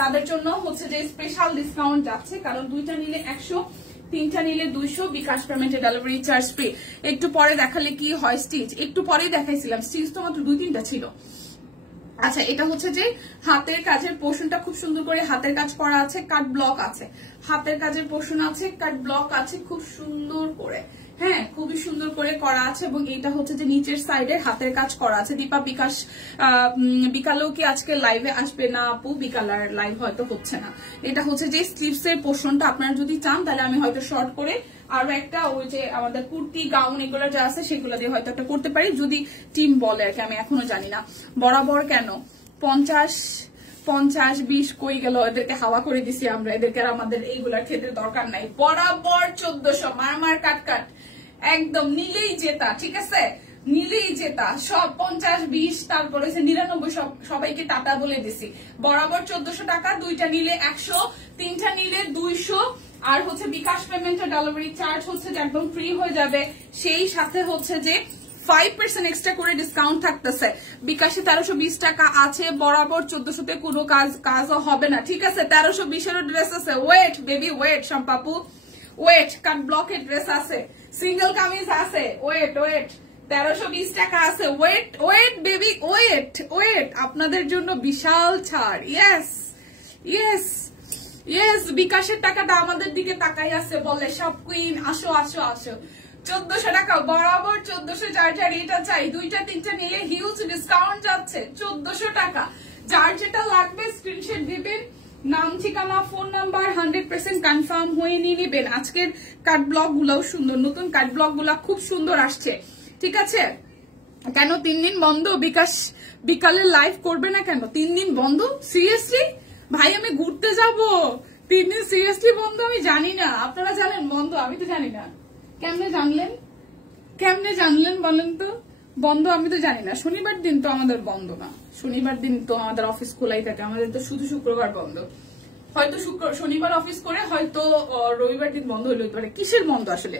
তাদের জন্য হচ্ছে যে স্পেশাল ডিসকাউন্ট যাচ্ছে, কারণ দুইটা নিলে 100, তিনটা নিলে 200, বিকাশ পেমেন্টে ডেলিভারি চার্জ ফ্রি। একটু পরে দেখালে কি হয় স্টিচ, একটু পরেই দেখাইছিলাম, স্টিচ তো মাত্র 2-3টা ছিল। আচ্ছা এটা হচ্ছে যে হাতের কাজের পোর্শনটা খুব সুন্দর করে হাতের কাজ করা আছে, কাট ব্লক আছে, হাতের কাজের পোর্শন আছে, কাট ব্লক আছে খুব সুন্দর করে। হ্যাঁ খুবই সুন্দর করে করা আছে। এবং এটা হচ্ছে যে নিচের সাইডে হাতের কাজ করা আছে। দীপা বিকাশ বিকালেও কি আজকে লাইভে আসবে না আপু? বিকালের লাইভ হয়তো হচ্ছে না। এটা হচ্ছে যে স্লিভস এর পোর্শনটা আপনারা যদি চান তাহলে আমি হয়তো শর্ট করে আরো একটা ওই যে আমাদের কুর্তি গাউন এগুলো যা আছে সেগুলো দিয়ে হয়তো একটা করতে পারি, যদি টিম বলে আর কি, আমি এখনো জানি না। বরাবর কেন 50, 20 কই গেল, এদেরকে হাওয়া করে দিছি আমরা, এদেরকে আর আমাদের এইগুলার ক্ষেত্রে দরকার নাই। বরাবর 1400 মার কাট একদম নিলেই জেতা, ঠিক আছে, নিলেই জেতা। সব 50, 20 তারপরে 99 সবাইকে টাটা বলে দিছি। বরাবর 1400 টাকা, দুইটা নিলে 100, তিনটা নিলে 200। আর হচ্ছে বিকাশ পেমেন্টের ডেলিভারি চার্জ হচ্ছে যে একদম ফ্রি হয়ে যাবে। সেই সাথে হচ্ছে যে 5% এক্সট্রা করে ডিসকাউন্ট থাকতেছে। বিকাশে 1320 টাকা আছে, বরাবর 1400-তে কোনো কাজও হবে না, ঠিক আছে। 1320-এরও ড্রেস আছে, ওয়েট বেবি ওয়েট, সম্পাপু ওয়েট, কাট ব্লকের ড্রেস আছে, সিঙ্গেল কামিজ আছে, ওয়েট 1320 টাকা আছে, ওয়েট বেবি ওয়েট, আপনাদের জন্য বিশাল ছাড়। ইয়েস বিকাশের টাকাটা আমাদের দিকে তাকাই আছে, বলে সব কুইন আসো 1400 টাকা বরাবর 1400। যার যার এটা চাই, দুইটা তিনটা নিলে হিউজ ডিসকাউন্ট যাচ্ছে 1400 টাকা। যার যেটা লাগবে স্ক্রিনশট দিবেন, নাম ঠিকানা ফোন নাম্বার 100% কনফার্ম হয়ে নিয়ে নিবেন। আজকের কাট ব্লক গুলাও সুন্দর, নতুন কাট ব্লক গুলা খুব সুন্দর আসছে, ঠিক আছে। কেন 3 দিন বন্ধ? বিকাশ বিকালে লাইভ করবে না কেন? 3 দিন বন্ধ? সিরিয়াসলি ভাই আমি ঘুরতে যাব, 3 দিন সিরিয়াসলি বন্ধ? আমি জানি না, আপনারা জানেন বন্ধ? আমি তো জানি না। কেমনে জানলেন বলেন তো? বন্ধ আমি তো জানি না। শনিবার দিন তো আমাদের বন্ধ না, শনিবার দিন তো আমাদের অফিস খোলাই থাকে, আমাদের তো শুধু শুক্রবার বন্ধ। হয়তো শনিবার অফিস করে হয়তো রবিবার দিন বন্ধ হইতে পারে। কিসের বন্ধ আসলে?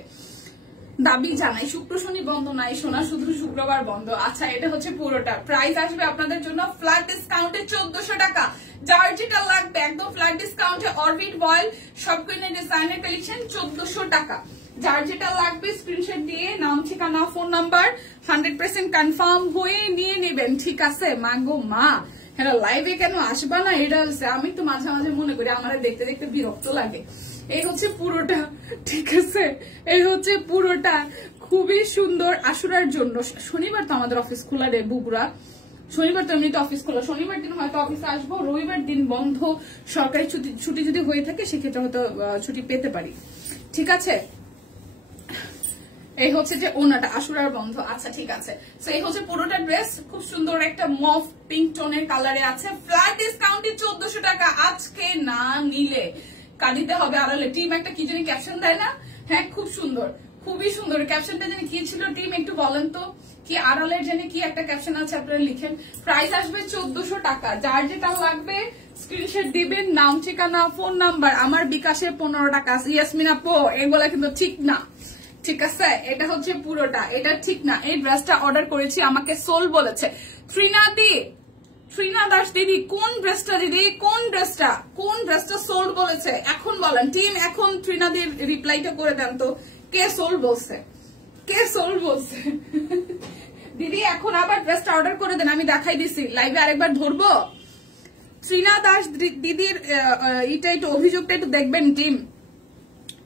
দাবি জানাই, শুক্র শনি বন্ধ নাই সোনা, শুধু শুক্রবার বন্ধ। আচ্ছা এটা হচ্ছে পুরোটা, প্রাইস আসবে আপনাদের জন্য ফ্ল্যাট ডিসকাউন্টে 1400 টাকা। যার যেটা লাগবে একদম ফ্ল্যাট ডিসকাউন্টে, অরবিট ভয়েল সব কুইনের ডিজাইনের কালেকশন 1400 টাকা। যার যেটা লাগবে স্ক্রিনশট দিয়ে নাম ঠিকানা ফোন নাম্বার 100% কনফার্ম হয়ে নিয়ে নেবেন, ঠিক আছে? মাগো মা, হ্যাঁ লাইভে কেন আসবা না, এটা হচ্ছে আমি তো মাঝে মাঝে মনে করি আমার দেখতে দেখতে বিরক্ত লাগে। এই হচ্ছে পুরোটা, ঠিক আছে? এই হচ্ছে পুরোটা, খুবই সুন্দর আশুরার জন্য। শনিবার তো আমাদের অফিস খোলা রে বুবরা, শনিবার তো এমনিতে অফিস খোলা, শনিবার দিন হয়তো অফিসে আসবো, রবিবার দিন বন্ধ, সরকারি ছুটি যদি হয়ে থাকে সেক্ষেত্রে হয়তো ছুটি পেতে পারি, ঠিক আছে? এই হচ্ছে যে ওনাটা আশুরার বন্ধ। আচ্ছা ঠিক আছে, তো এই হচ্ছে পুরোটা ড্রেস, খুব সুন্দর একটা মফ পিঙ্ক টোনের কালারে আছে, ফ্ল্যাট ডিসকাউন্টে 1400 টাকা। আজকে না নিলে কাঁদিতে হবে আড়ালে। টিম একটা কি জানি ক্যাপশন দেয় না, হ্যাঁ খুব সুন্দর, খুবই সুন্দর ক্যাপশনটা জানি কি ছিল টিম, একটু বলেন তো কি আড়ালের জানি কি একটা ক্যাপশন আছে, আপনারা লিখেন। প্রাইস আসবে 1400 টাকা। যার যেটা লাগবে স্ক্রিনশট দিবেন, নাম ঠিকানা ফোন নাম্বার। আমার বিকাশে 15 টাকা। ইয়াসমিন আপু এগুলা কিন্তু ঠিক না, ঠিক আছে? এটা হচ্ছে পুরোটা, এটা ঠিক না। এই ড্রেসটা অর্ডার করেছি, আমাকে সোল বলেছে। ত্রিনা দাস দিদি, কোন ড্রেসটা দিদি, কোন ড্রেসটা সোল্ড বলেছে এখন বলেন টিম, এখন ত্রিনাদির রিপ্লাইটা করে দেন তো, কে সোল্ড বলছে, কে সোল্ড বলছে? দিদি এখন আবার ড্রেসটা অর্ডার করে দেন, আমি দেখাই দিছি লাইভে, আরেকবার ধরবো। ত্রিনা দাস দিদির এটা একটু অভিযোগটা একটু দেখবেন টিম,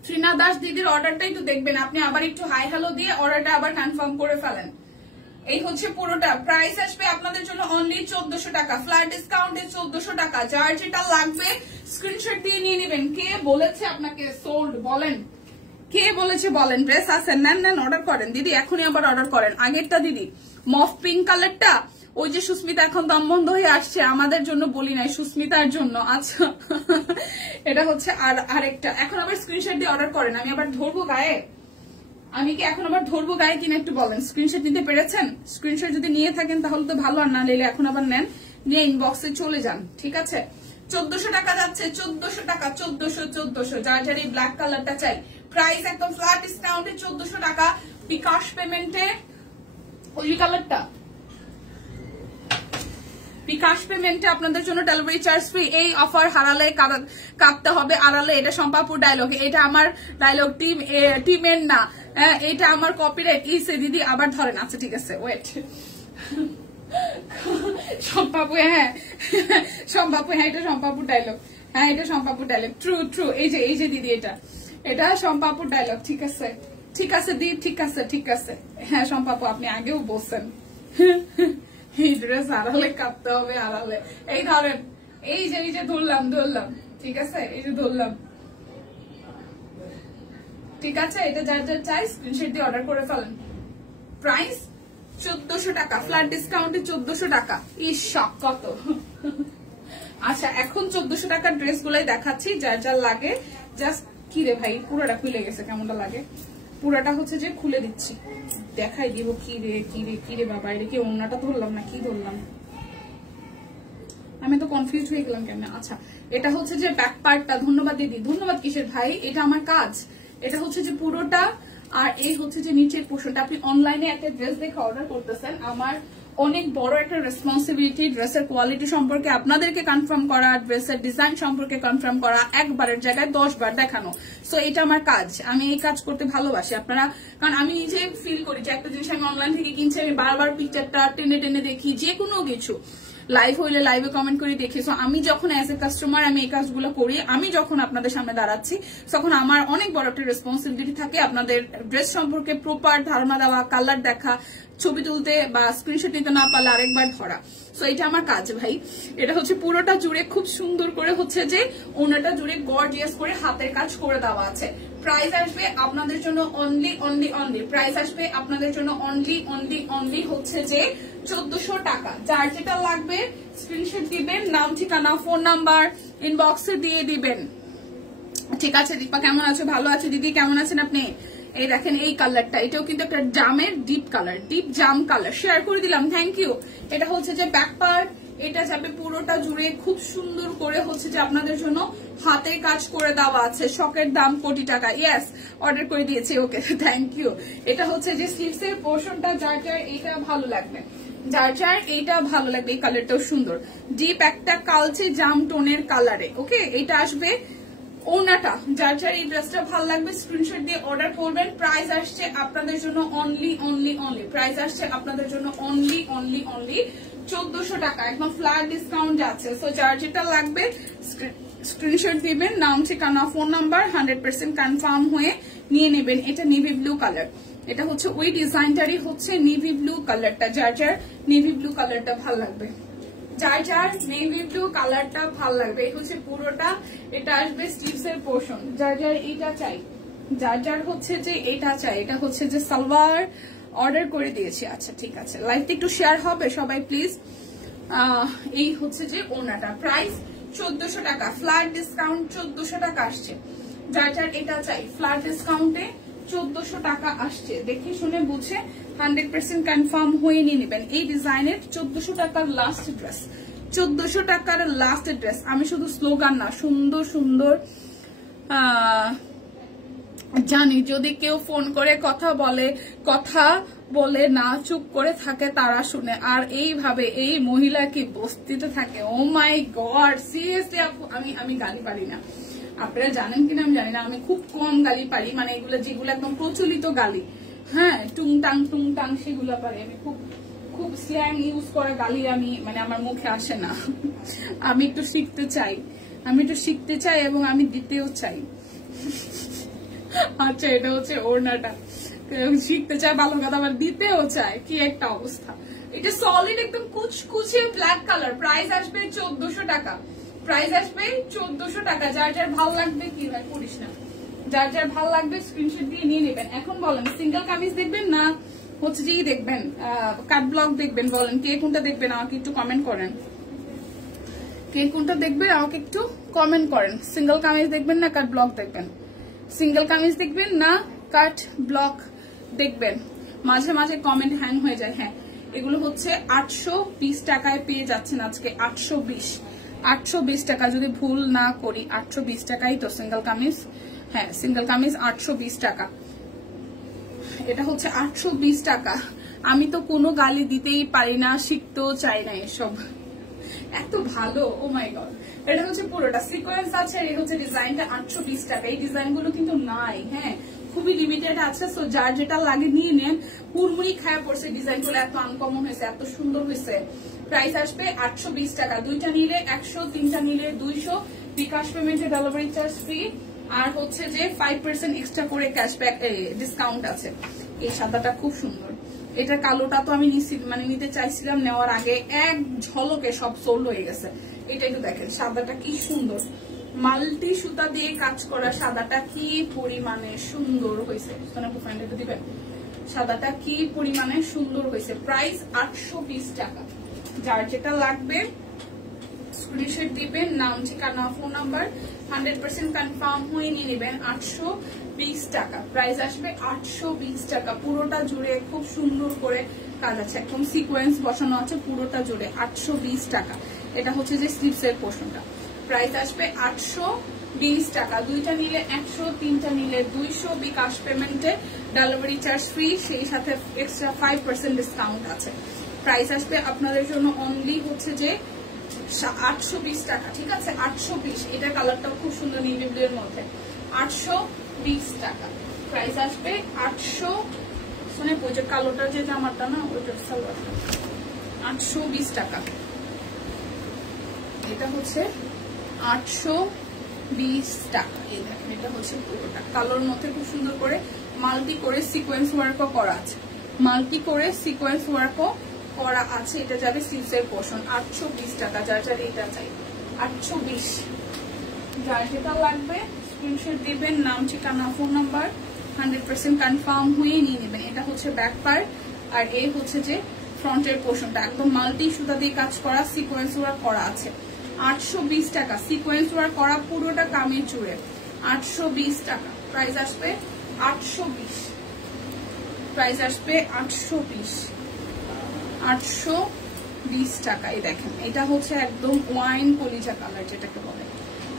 ত্রিনা দাস দিদির অর্ডারটা একটু দেখবেন, আপনি আবার একটু হাই হ্যালো দিয়ে অর্ডারটা আবার কনফার্ম করে ফেলেন। এই হচ্ছে পুরোটা, প্রাইস আসবে আপনাদের জন্য অনলি 1400 টাকা, ফ্ল্যাট ডিসকাউন্টে 1400 টাকা। যার যেটা লাগবে স্ক্রিনশট দিয়ে নিয়ে নেবেন। কে বলেছে আপনাকে সোল্ড বলেন, কে বলেছে বলেন? ড্রেস আছে, নেন অর্ডার করেন দিদি, এখনই আবার অর্ডার করেন। আগেরটা দিদি মফ পিঙ্ক কালারটা, ওই যে সুস্মিতা এখন দম বন্ধ হয়ে আসছে, আমাদের জন্য বলি নাই, সুস্মিতার জন্য। আচ্ছা এটা হচ্ছে আরেকটা, এখন আবার স্ক্রিনশট দিয়ে অর্ডার করেন। আমি আবার ধরবো গায়ে, আমি কি এখন আবার ধরবো গায়ে কিনা একটু বলেন। স্ক্রিনশট নিতে পেরেছেন? স্ক্রিনশট যদি নিয়ে থাকেন তাহলে তো ভালো, আর না নিলে এখন আবার নেন, নিয়ে ইনবক্সে চলে যান, ঠিক আছে? 1400 টাকা যাচ্ছে, 1400 টাকা, 1400। যার যার এই ব্ল্যাক কালারটা চাই, প্রাইস একদম ফ্ল্যাট ডিসকাউন্টে 1400 টাকা। বিকাশ পেমেন্টে ওই কালারটা, বিকাশ পেমেন্টে আপনাদের জন্য ডেলিভারি চার্জ ফ্রি। এই অফার হারালে কাঁপতে হবে আড়ালে, এটা সম্পাপুর ডায়লগ, এটা আমার ডায়লগ, টিমের না, এটা আমার কপিরাইট ইসে দিদি আবার ধরেন। আচ্ছা ঠিক আছে, ওয়েট, সম্পাপু, হ্যাঁ সম্পাপু, হ্যাঁ এটা সম্পাপুর ডায়লগ, হ্যাঁ এটা সম্পাপুর ডায়লগ, ট্রু। এই যে দিদি এটা সম্পাপুর ডায়লগ, ঠিক আছে ঠিক আছে দি, ঠিক আছে, হ্যাঁ সম্পাপু আপনি আগেও বলছেন এই ড্রেস আড়ালে কাঁপতে হবে আড়ালে। এই ধরেন, এই যে ধরলাম, ঠিক আছে, এই যে ধরলাম, ঠিক আছে? এটা যার যার চাই স্ক্রিনশট দিয়ে অর্ডার করে ফেলেন। প্রাইস 1400 টাকা, ফ্ল্যাট ডিসকাউন্টে 1400 টাকা। শক কত। আচ্ছা এখন 1400 টাকার ড্রেস গুলাই দেখাচ্ছি, যার যার লাগে জাস্ট। কি রে ভাই, পুরোটা খুলে গেছে, কেমনটা লাগে? পুরাটা হচ্ছে যে খুলে দিচ্ছি, দেখাই দিব। কি রে বাবা, এটা কি ওড়নাটা ধরলাম না কি ধরলাম, আমি তো কনফিউজ হয়ে গেলাম কেন। আচ্ছা এটা হচ্ছে যে ব্যাক পার্টটা, ধন্যবাদ দিদি। ধন্যবাদ কিসের ভাই, এটা আমার কাজ। এটা হচ্ছে যে পুরোটা, আর এই হচ্ছে যে নিচের পোর্শনটা। আপনি অনলাইনে একটা ড্রেস দেখে অর্ডার করতেছেন, আমার অনেক বড় একটা রেসপন্সিবিলিটি ড্রেসের কোয়ালিটি সম্পর্কে আপনাদেরকে কনফার্ম করা, ড্রেসের ডিজাইন সম্পর্কে কনফার্ম করা, একবারের জায়গায় 10 বার দেখানো। সো এটা আমার কাজ, আমি এই কাজ করতে ভালোবাসি। আপনারা, কারণ আমি নিজে ফিল করি যে একটা জিনিস আমি অনলাইন থেকে কিনছি, আমি বারবার পিকচারটা টেনে দেখি, যে কোনো কিছু লাইভ হইলে লাইভে কমেন্ট করে দেখি। সো আমি যখন অ্যাজ এ কাস্টমার আমি এই কাজগুলো করি, আমি যখন আপনাদের সামনে দাঁড়াচ্ছি তখন আমার অনেক বড় একটা রেসপন্সিবিলিটি থাকে আপনাদের ড্রেস সম্পর্কে প্রপার ধারণা দেওয়া, কালার দেখা, ছবি তুলতে বা স্ক্রিনশট নিতে না পারলে আরেকবার ধরা। সো এটা আমার কাজ ভাই। এটা হচ্ছে পুরোটা জুড়ে খুব সুন্দর করে হচ্ছে যে ওনাটা জুড়ে গর্জিয়াস করে হাতের কাজ করে দেওয়া আছে। প্রাইস আসবে আপনাদের জন্য অনলি প্রাইস আসবে আপনাদের জন্য অনলি হচ্ছে যে 1400 টাকা। যার যেটা লাগবে স্ক্রিনশট দিবেন, নাম ঠিকানা ফোন নাম্বার ইনবক্সে দিয়ে দিবেন, ঠিক আছে? দীপা কেমন আছো? ভালো আছে দিদি, কেমন আছেন আপনি? এই দেখেন এই কালারটা, এটাও কিন্তু একটা জামের ডিপ কালার, ডিপ জাম কালার, শেয়ার করে দিলাম, থ্যাংক ইউ। এটা হচ্ছে যে ব্যাক পার্ট, এটা যাবে পুরোটা জুড়ে খুব সুন্দর করে হচ্ছে যে আপনাদের জন্য হাতে কাজ করে দেওয়া আছে। শকের দাম কোটি টাকা। ইয়েস, অর্ডার করে দিয়েছি। ওকে, থ্যাংক ইউ। এটা হচ্ছে যে স্লিভস এর পোর্শনটা, যার যার এইটা ভালো লাগবে, যার যার এইটা ভালো লাগবে। এই কালারটাও সুন্দর, ডিপ একটা কালচে জাম টোনের কালারে। ওকে, এটা আসবে ওনাটা। যার যার এই ড্রেসটা ভালো লাগবে স্ক্রিনশট দিয়ে অর্ডার করবেন। প্রাইস আসছে আপনাদের জন্য অনলি অনলি অনলি, প্রাইস আসছে আপনাদের জন্য অনলি অনলি অনলি 1400 টাকা। একদম ফ্ল্যাট ডিসকাউন্ট আছে। সো যার যেটা লাগবে স্ক্রিনশট দিবেন, নাম ঠিকানা ফোন নাম্বার 100% কনফার্ম হয়ে নিয়ে নেবেন। এটা নেভি ব্লু কালার, এটা হচ্ছে ওই ডিজাইনটারই হচ্ছে নেভি ব্লু কালারটা। যার যার নেভি ব্লু কালারটা ভালো লাগবে, যার যার নেভি ব্লু কালারটা ভালো লাগবে, এই হচ্ছে পুরোটা। এটা আসবে স্লিভস এর পোর্শন। যার যার এটা চাই, যার যার হচ্ছে যে এটা চাই, এটা হচ্ছে যে সালোয়ার অর্ডার করে দিয়েছি। আচ্ছা ঠিক আছে, লাইভটা একটু শেয়ার হবে সবাই প্লিজ। এই হচ্ছে যে ওনাটা, প্রাইস 1400 টাকা, ফ্ল্যাট ডিসকাউন্ট 1400 টাকা আসছে। যার যার এটা চাই ফ্ল্যাট ডিসকাউন্টে 1400 টাকা আসছে। দেখে শুনে বুঝে 100% কনফার্ম হয়ে নিয়ে নেবেন। এই ডিজাইনের 1400 টাকার লাস্ট ড্রেস, 1400 টাকার লাস্ট ড্রেস। আমি শুধু স্লোগান না, সুন্দর সুন্দর জানি যদি কেউ ফোন করে কথা বলে না চুপ করে থাকে তারা শুনে। আর এইভাবে এই মহিলা কি বস্তিতে থাকে? ও মাই গড, সিরিয়াসলি আপু, আমি গালি পারি না। আপনারা জানেন কিনা আমি জানি না, আমি খুব কম গালি পারি, মানে এগুলো যেগুলো একদম প্রচলিত গালি, হ্যাঁ, টুংটাং সেগুলো পারি। আমি খুব স্ল্যাং ইউজ করা গালি আমি মানে আমার মুখে আসে না। আমি একটু শিখতে চাই এবং আমি দিতেও চাই। আচ্ছা, এটা হচ্ছে ওড়নাটা, শিখতে চাই ভালো কথা, আবার দিতেও চাই, কি একটা অবস্থা। এটা সলিড একদম কুচকুচে ব্ল্যাক কালার। প্রাইস আসবে 1400 টাকা, প্রাইস আসবে 1400 টাকা। যার যার ভালো লাগবে, কি ভাই করিস না, যার যার ভালো লাগবে স্ক্রিনশট দিয়ে নিয়ে নেবেন। এখন বলেন সিঙ্গেল কামিজ দেখবেন না হচ্ছে যে দেখবেন কাট ব্লক দেখবেন? বলেন কে কোনটা দেখবেন, আমাকে একটু কমেন্ট করেন। কে কোনটা দেখবে আমাকে একটু কমেন্ট করেন। সিঙ্গেল কামিজ দেখবেন না কাট ব্লক দেখবেন? সিঙ্গেল কামিজ দেখবেন না কাট ব্লক দেখবেন? মাঝে মাঝে কমেন্ট হ্যাং হয়ে যায়। হ্যাঁ, এগুলো হচ্ছে 820 টাকায় পেয়ে যাচ্ছেন আজকে। 820 টাকা, যদি ভুল না করি 820 টাকাই তো সিঙ্গেল কামিজ। হ্যাঁ, সিঙ্গেল কামিজ 820 টাকা। এটা হচ্ছে 820 টাকা। আমি তো কোনো গালি দিতেই পারি না, শিখতেও চাই না এসব, এত ভালো। ও মাই গড, এটা হচ্ছে পুরোটা সিকোয়েন্স আছে। এই হচ্ছে ডিজাইনটা 820 টাকা। এই ডিজাইনগুলো কিন্তু নাই, হ্যাঁ, খুবই লিমিটেড আছে। সো যার যেটা লাগে নিয়ে নেন। হুড়মুড়ি খায়া পড়ছে, ডিজাইনগুলো এত আনকমন হয়েছে, এত সুন্দর হয়েছে। প্রাইস আসবে 820 টাকা। দুইটা নিলে 100, তিনটা নিলে 200, বিকাশ পেমেন্টে ডেলিভারি চার্জ ফ্রি, আর হচ্ছে যে 5% এক্সট্রা করে ক্যাশব্যাক ডিসকাউন্ট আছে। এই সাদাটা খুব সুন্দর। এটা কালোটা তো আমি নিতে চাইছিলাম, নেওয়ার আগে এক ঝলকে সব সোল্ড হয়ে গেছে। এটা একটু দেখেন, সাদাটা কি সুন্দর, মাল্টি সুতা দিয়ে কাজ করা সাদাটা কি পরিমাণে সুন্দর হয়েছে। দিবেন, সাদাটা কি পরিমাণে সুন্দর হয়েছে। প্রাইস 820 টাকা। যার যেটা লাগবে স্ক্রিনশট দিবেন, নাম ঠিকানা ফোন নাম্বার 100% কনফার্ম হয়ে নিয়ে নেবেন। 820 টাকা প্রাইস আসবে। 820 টাকা পুরোটা জুড়ে খুব সুন্দর করে কাজ আছে, একদম সিকোয়েন্স বসানো আছে পুরোটা জুড়ে। 820 টাকা। এটা হচ্ছে যে স্লিভস এর পোর্শনটা। প্রাইস আসবে 820 টাকা। দুইটা নিলে 100, তিনটা নিলে 200, বিকাশ পেমেন্টে ডেলিভারি চার্জ ফ্রি, সেই সাথে এক্সট্রা 5% ডিসকাউন্ট আছে। প্রাইস আসবে আপনাদের জন্য অনলি হচ্ছে যে 820 টাকা। ঠিক আছে, 820। এটা কালারটাও খুব সুন্দর, নেভি ব্লু এর মধ্যে। 820 টাকা প্রাইস আসবে। 800 শুনে যে কালোটা যে জামাটা না, ওইটার সালোয়ারটা 820 টাকা। এটা হচ্ছে 820 টাকা। এই দেখেন, এটা হচ্ছে পুরোটা কালোর মধ্যে খুব সুন্দর করে মাল্টি করে সিকোয়েন্স ওয়ার্কও করা আছে, মাল্টি করে সিকোয়েন্স ওয়ার্কও করা আছে। এটা যাবে স্লিভসের পোর্শন। 820 টাকা। যার যার এটা চাই 820। যার যেটা লাগবে স্ক্রিনশট দিবেন, নাম ঠিকানা ফোন নাম্বার 100% কনফার্ম হয়ে নিয়ে নেবেন। এটা হচ্ছে ব্যাক পার্ট, আর এই হচ্ছে যে ফ্রন্টের পোর্শনটা একদম মাল্টি সুতা দিয়ে কাজ করা, সিকোয়েন্স ওয়ার্ক করা আছে। 820 টাকা সিকোয়েন্স ওয়ার্ক করা পুরোটা কামিজ জুড়ে। 820 টাকা প্রাইস আসবে। 820 প্রাইস আসবে। 820 20 টাকায় দেখেন। এটা হচ্ছে একদম ওয়াইন কলিজা কালার যেটাকে বলে,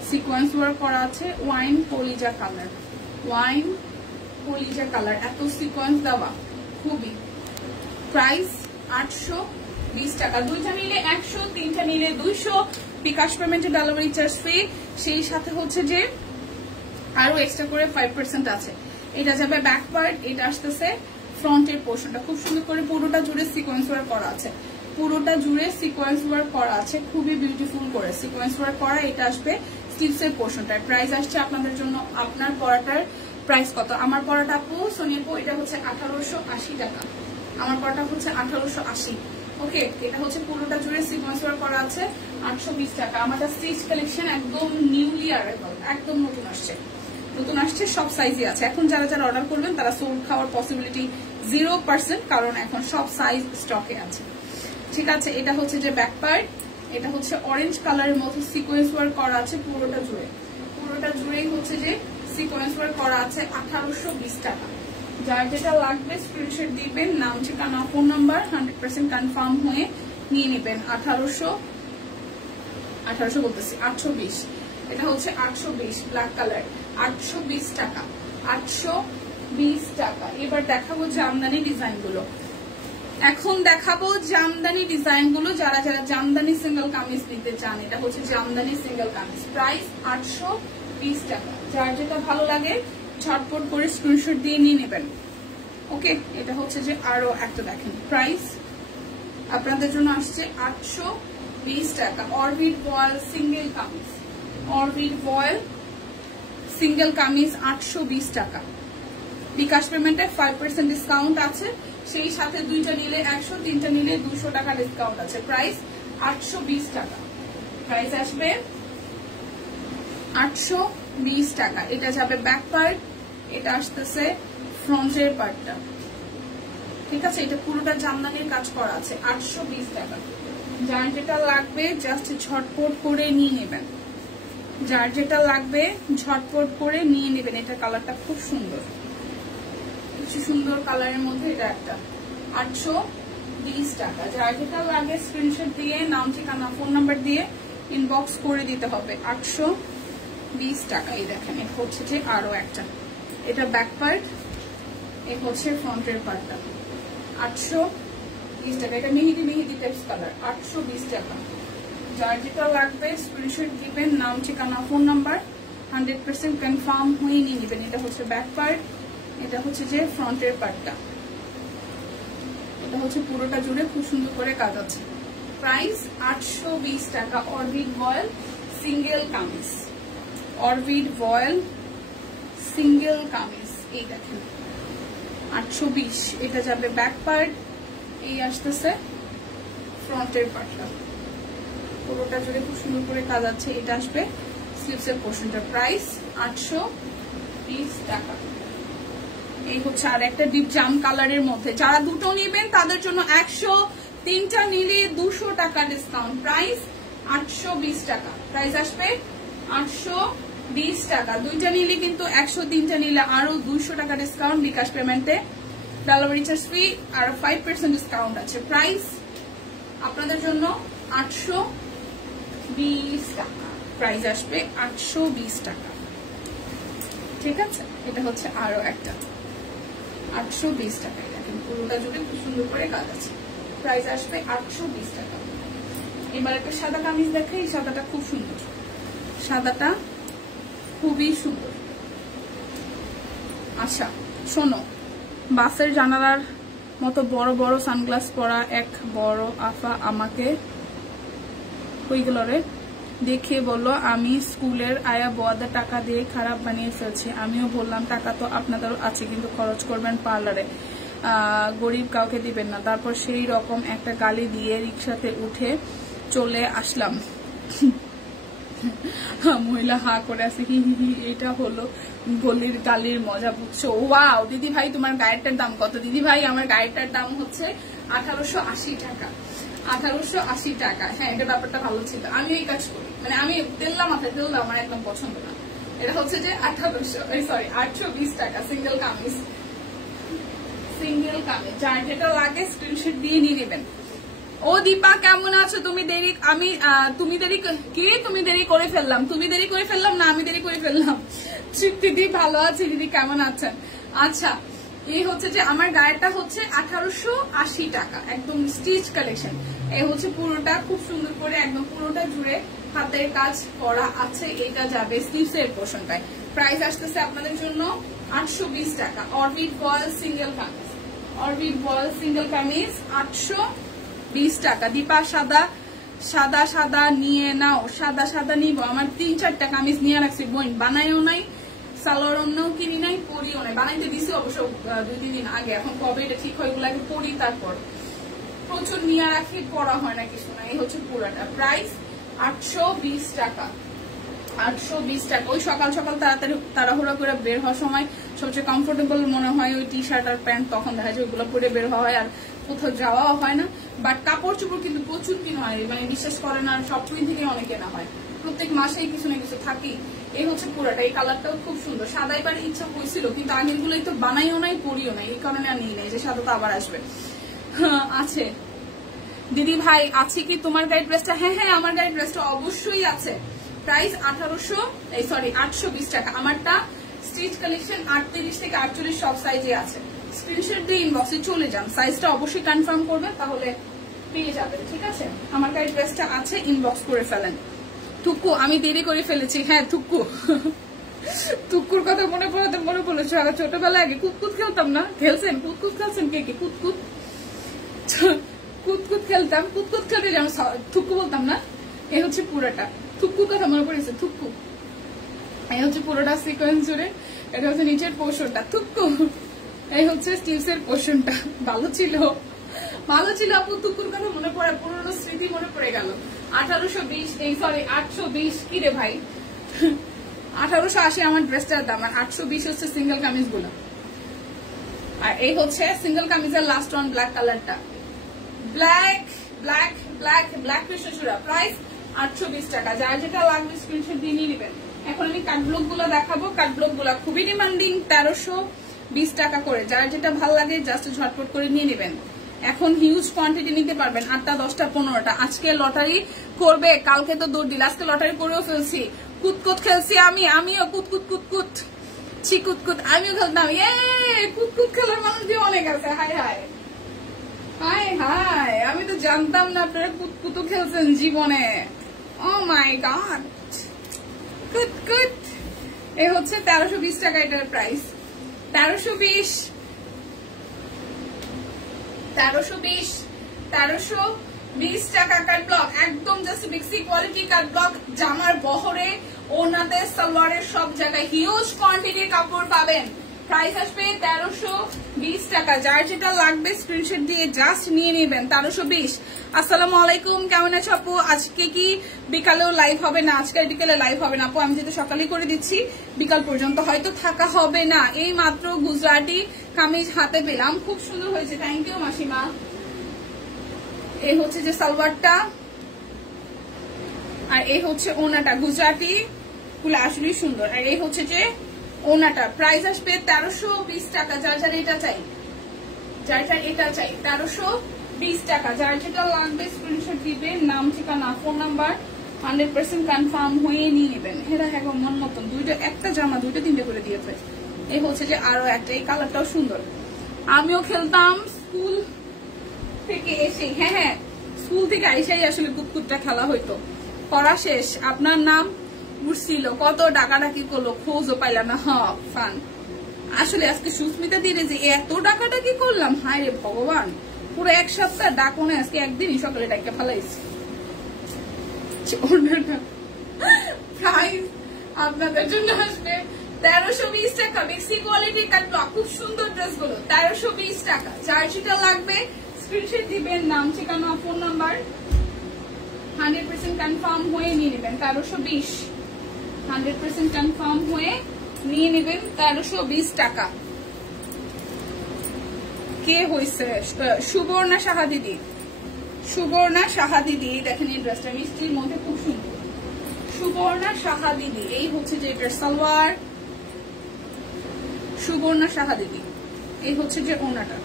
সিকোয়েন্স ওয়ার্ক করা আছে, ওয়াইন কলিজা কালার, ওয়াইন কলিজা কালার, এত সিকোয়েন্স দেওয়া, খুবই। প্রাইস 820 টাকা, দুইটা নিলে 100, তিনটা নিলে 200, বিকাশ পেমেন্টে ডেলিভারি চার্জ ফ্রি, সেই সাথে হচ্ছে যে আরো এক্সট্রা করে 5% আছে। এটা যাবে ব্যাক পার্ট, এটা আসতেছে ফ্রন্টের পোর্শনটা, খুব সুন্দর করে পুরোটা জুড়ে সিকোয়েন্স ওয়ার্ক করা আছে, পুরোটা জুড়ে সিকোয়েন্স ওয়ার্ক করা আছে, খুবই বিউটিফুল করে সিকোয়েন্স ওয়ার্ক করা। এটা আসবে স্লিভসের পোর্শনটার। প্রাইস আসছে আপনাদের জন্য, আপনার পরাটার প্রাইস কত? আমার পরাটা আপু সোনিয়াপু এটা হচ্ছে 1880 টাকা, আমার পরাটা হচ্ছে 1880। ওকে, এটা হচ্ছে পুরোটা জুড়ে সিকোয়েন্স ওয়ার্ক করা আছে, 820 টাকা। আমাদের স্টিচ কালেকশন একদম নিউলি অ্যারাইভাল, একদম নতুন আসছে, নতুন আসছে, সব সাইজই আছে। এখন যারা যারা অর্ডার করবেন তারা সোল্ড খাওয়ার পসিবিলিটি 0%, কারণ এখন সব সাইজ স্টকে আছে। ঠিক আছে, এটা হচ্ছে যে ব্যাক পার্ট, এটা হচ্ছে অরেঞ্জ কালারের মধ্যে সিকোয়েন্স ওয়ার্ক করা আছে পুরোটা জুড়ে, পুরোটা জুড়েই হচ্ছে যে সিকোয়েন্স ওয়ার্ক করা আছে, 1820 টাকা। যার যেটা লাগবে স্ক্রিনশট দিবেন, নাম ঠিকানা ফোন নাম্বার 100% কনফার্ম হয়ে নিয়ে নেবেন। 1800 বলতেছি 820, এটা হচ্ছে 820 ব্ল্যাক কালার, 820 টাকা, 820 টাকা। এবার দেখাবো জামদানি ডিজাইন গুলো, এখন দেখাবো জামদানি ডিজাইন গুলো। যারা যারা জামদানি সিঙ্গেল কামিজ নিতে চান, এটা হচ্ছে জামদানি সিঙ্গেল কামিজ, প্রাইস 820 টাকা। যার যেটা ভালো লাগে ঝটপট করে স্ক্রিনশট দিয়ে নিয়ে নেবেন। ওকে, এটা হচ্ছে যে আরো একটা দেখেন, প্রাইস আপনাদের জন্য আসছে 820 টাকা। অরবিট ভয়েল সিঙ্গেল কামিজ, অরবিট ভয়েল সিঙ্গেল কামিজ 820 টাকা। বিকাশ পেমেন্টে 5% ডিসকাউন্ট আছে, সেই সাথে দুইটা নিলে 100, তিনটা নিলে 200 টাকা ডিসকাউন্ট আছে। প্রাইস 820 টাকা, প্রাইস আসবে 820 টাকা। এটা যাবে ব্যাক পার্ট, এটা আসতেছে ফ্রন্টের পার্টটা। ঠিক আছে, এটা পুরোটা জামদানির কাজ করা আছে, 820 টাকা। যার যেটা লাগবে জাস্ট ঝটপট করে নিয়ে নেবেন, যার যেটা লাগবে ঝটপট করে নিয়ে নেবেন। এটা কালারটা খুব সুন্দর, কিছু সুন্দর কালারের মধ্যে এটা একটা, 820 টাকা। যার যেটা লাগে স্ক্রিনশট দিয়ে নাম ঠিকানা ফোন নাম্বার দিয়ে ইনবক্স করে দিতে হবে। 820 টাকা। এই দেখেন, এটা হচ্ছে যে আরো একটা, এটা ব্যাক পার্ট, এ হচ্ছে ফ্রন্টের পার্টটা, 820 টাকা। এটা মেহেদি মেহেদি টাইপস কালার, 820 টাকা। যার যেটা লাগবে স্ক্রিনশট দিবেন, নাম ঠিকানা ফোন নাম্বার 100% কনফার্ম হয়ে নিয়ে নেবেন। এটা হচ্ছে ব্যাক পার্ট, এটা হচ্ছে যে ফ্রন্টের পার্টটা, এটা হচ্ছে পুরোটা জুড়ে খুব সুন্দর করে কাজ আছে। প্রাইস 820 টাকা। অরবিট ভয়েল সিঙ্গেল কামিজ, অরবিট ভয়েল সিঙ্গেল কামিজ, এই দেখেন 820। এটা যাবে ব্যাক পার্ট, এই আসতেছে ফ্রন্টের পার্টটা, পুরোটা জুড়ে খুব সুন্দর করে কাজ আছে। এটা আসবে স্লিভসের পোর্শনটা, প্রাইস 820 টাকা। এই হচ্ছে আর একটা ডিপ জাম কালারের মধ্যে, যারা দুটো নেবেন তাদের জন্য 100, তিনটা নিলে 200 টাকা ডিসকাউন্ট। প্রাইস 820 টাকা, প্রাইস আসবে 820 টাকা। দুইটা নিলে কিন্তু 100, তিনটা নিলে আরো 200 টাকা ডিসকাউন্ট। বিকাশ পেমেন্টে ডেলিভারি চার্জ ফ্রি আর 5% ডিসকাউন্ট আছে। প্রাইস আপনাদের জন্য 820 টাকা, প্রাইস আসবে 820 টাকা। ঠিক আছে, এটা হচ্ছে আরো একটা 820 টাকা। দেখেন পুরোটা জুড়ে খুব সুন্দর করে কাজ আছে, প্রাইস আসবে 820 টাকা। এবার একটা সাদা কামিজ দেখে, এই সাদাটা খুব সুন্দর, সাদাটা খুবই সুন্দর। আচ্ছা শোনো, বাসের জানালার মতো বড় বড় সানগ্লাস পরা এক বড় আফা আমাকে ওইগুলোরে দেখে বললো আমি স্কুলের আয়া বোয়াদা টাকা দিয়ে খারাপ বানিয়ে ফেলছি। আমিও বললাম টাকা তো আপনাদেরও আছে, কিন্তু খরচ করবেন পার্লারে, গরিব কাউকে দিবেন না। তারপর সেই রকম একটা গালি দিয়ে রিক্সাতে উঠে চলে আসলাম। মহিলা হা করে আছে, হি হি হি। এটা হলো গলির গালির মজা, বুঝছো? ওয়াও দিদি ভাই, তোমার গায়েরটার দাম কত? দিদি ভাই আমার গায়েরটার দাম হচ্ছে 1880 টাকা, 1880 টাকা। হ্যাঁ, এটা ব্যাপারটা ভালো ছিল। আমি এই কাজ করি, মানে আমি তেল্লা মাথায় তেল আমার একদম পছন্দ না। এটা হচ্ছে যে 820 টাকা সিঙ্গেল কামিজ, সিঙ্গেল কামিজ। যার যেটা লাগে স্ক্রিনশট দিয়ে নিয়ে নেবেন। ও দীপা কেমন আছো? তুমি দেরি করে ফেললাম না আমি দেরি করে ফেললাম। দিদি ভালো আছে দিদি, কেমন আছেন? আচ্ছা, এই হচ্ছে যে আমার গায়েরটা হচ্ছে 1880 টাকা, একদম স্টিচ কালেকশন। এই হচ্ছে পুরোটা খুব সুন্দর করে একদম পুরোটা জুড়ে হাতের কাজ করা আছে। এটা যাবে স্লিভস এর পোর্শনটায়। প্রাইস আসতেছে আপনাদের জন্য 820 টাকা। অরবিট বয়েল সিঙ্গেল কামিজ, অরবিট বয়েল সিঙ্গেল কামিজ 820 টাকা। দীপা সাদা সাদা নিয়ে নাও, সাদা সাদা নিব। আমার 3-4টা কামিজ নিয়ে রাখছি, বোন বানাইও নাই, সালোয়ার অন্যও কিনি নাই, পরিও নাই। বানাইতে দিছি অবশ্য 2-3 দিন আগে, এখন কবে এটা ঠিক হয় এগুলো আগে পরি, তারপর প্রচুর নিয়ে রাখি, পড়া হয় না কিছু না। এই হচ্ছে পুরাটা প্রাইস 820 টাকা, 820 টাকা। ওই সকাল সকাল তাড়াহুড়া করে বের হওয়ার সময় সবচেয়ে কমফোর্টেবল মনে হয় ওই টি শার্ট আর প্যান্ট, তখন দেখা যায় ওইগুলো পরে বের হওয়া হয়, আর কোথাও যাওয়াও হয় না। বাট কাপড় চোপড় কিন্তু প্রচুর কেনা হয়, মানে বিশ্বাস করেন, আর সবসময় থেকে অনেক কেনা হয়, প্রত্যেক মাসেই কিছু না কিছু থাকি। এই হচ্ছে পুরাটা। এই কালারটাও খুব সুন্দর। সাদা এবার ইচ্ছা হয়েছিল, কিন্তু আগের গুলোই তো বানাইও নাই পরিও নাই, এই কারণে আর নিই নাই, যে সাদা তো আবার আসবে। আছে দিদি ভাই, আছে কি তোমার গাইড ড্রেসটা? হ্যাঁ হ্যাঁ, আমার গাইড ড্রেসটা অবশ্যই আছে। প্রাইস 820 টাকা। আমারটা স্টিচ কালেকশন 38 থেকে 48 সব সাইজে আছে। স্ক্রিনশট দিয়ে ইনবক্সে চলে যান, সাইজটা অবশ্যই কনফার্ম করবেন, তাহলে পেয়ে যাবেন। ঠিক আছে, আমার গাইড ড্রেসটা আছে, ইনবক্স করে ফেলেন। টুকু আমি দেরি করে ফেলেছি। হ্যাঁ টুকুর কথা মনে পড়েছে। আর ছোটবেলায় আগে কুতকুত খেলতাম না, খেলছেন? কুতকুত খেলছেন কে কে? কুতকুত খেলতাম, কুতকুত খেলতে যেমন থুকু বলতাম না। এই হচ্ছে পুরোটা, থুকু কথা মনে পড়েছে, থুকু। এই হচ্ছে পুরোটা সিকোয়েন্স জুড়ে, এটা হচ্ছে নিচের পোর্শনটা, থুকু। এই হচ্ছে স্টিভস এর পোর্শনটা। ভালো ছিল আপু, থুকুর কথা মনে পড়ে, পুরোনো স্মৃতি মনে পড়ে গেল। 820 কি রে ভাই, 1880 আমার ড্রেসটার দাম, আর 820 হচ্ছে সিঙ্গেল কামিজ গুলো। আর এই হচ্ছে সিঙ্গেল কামিজের লাস্ট ওয়ান, ব্ল্যাক কালারটা, ব্ল্যাক কৃষ্ণচূড়া। প্রাইস 820 টাকা। যার যেটা লাগবে স্ক্রিনশট দিয়ে নিয়ে নেবেন। এখন আমি কাটব্লক গুলো দেখাবো। কাটব্লক গুলো খুবই ডিমান্ডিং, 1320 টাকা করে। যার যেটা ভালো লাগে জাস্ট ঝটপট করে নিয়ে নেবেন। এখন হিউজ কোয়ান্টিটি নিতে পারবেন, 8টা 10টা 15টা। আজকে লটারি করবে, কালকে তো দৌড় দিল, আজকে লটারি করেও ফেলছি। কুতকুত খেলছি আমিও কুতকুত আমিও খেলতাম। কুতকুত খেলার মানুষ দিয়ে অনেক আছে। হাই আমি তো জানতাম না আপনারা কুতকুত খেলছেন জীবনে। ও মাই গড, কুতকুত। এই হচ্ছে 1320 টাকা এটার প্রাইস। 1320 টাকা কাটব্লক, একদম জাস্ট বিক্সি কোয়ালিটি কাটব্লক। জামার বহরে, ওনাতে, সালোয়ারের সব জায়গায় হিউজ কোয়ান্টিটির কাপড় পাবেন। প্রাইস আসবে 1320 টাকা। যার যেটা লাগবে স্ক্রিনশট দিয়ে জাস্ট নিয়ে নেবেন। 1320। আসসালামু আলাইকুম, কেমন আছো আপু? আজকে কি বিকালেও লাইভ হবে না? আজকে বিকালে লাইভ হবে না আপু, আমি যেহেতু সকালে করে দিচ্ছি, বিকাল পর্যন্ত হয়তো থাকা হবে না। এই মাত্র গুজরাটি কামিজ হাতে পেলাম, খুব সুন্দর হয়েছে, থ্যাংক ইউ মাসিমা। এই হচ্ছে যে সালোয়ারটা, আর এই হচ্ছে ওনাটা। গুজরাটি গুলো আসলেই সুন্দর। আর এই হচ্ছে যে ওনাটা। প্রাইস আসবে 1320 টাকা। যার এটা চাই 1320 টাকা। যার যেটা লাগবে স্ক্রিনশট দিবেন, নাম, ঠিকানা, ফোন নাম্বার, 100% কনফার্ম হয়ে নিয়ে নেবেন। হেরা হ্যাঁ মন মতন একটা জামা 2-3টে করে দিয়েছে। এই হচ্ছে যে আরো একটা, এই কালারটাও সুন্দর। আমিও খেলতাম স্কুল থেকে এসে। হ্যাঁ, স্কুল থেকে এসেই আসলে কুতকুতটা খেলা হইতো। পড়া শেষ, আপনার নাম উঠছিল, কত ডাকাডাকি করলো, খোঁজও পাইলাম না। ফান আসলে আজকে সুস্মিতা দিলে যে এত ডাকাডাকি করলাম, হায় রে ভগবান, পুরো এক সপ্তাহ ডাকো না, আজকে একদিনই সকালে ডাকা ফেলাইছি। প্রাইস আপনাদের জন্য আসবে 1320 টাকা। মিক্সি কোয়ালিটি কাটব্লক, খুব সুন্দর ড্রেস গুলো, 1320 টাকা। যার যেটা লাগবে স্ক্রিনশট দিবেন, নাম, ঠিকানা, ফোন নাম্বার, 100% কনফার্ম হয়ে নিয়ে নেবেন। 1320, 100% কনফার্ম হয়ে নিয়ে নেবেন। 1320 টাকা। কে হয়েছে? সুবর্ণা সাহা দিদি। দেখেন এই ড্রেসটা মিষ্টির মধ্যে খুব সুন্দর। সুবর্ণা সাহা দিদি। এই হচ্ছে যে এটার সালোয়ার, সুবর্ণা সাহা দিদি। এই হচ্ছে যে ওনাটা।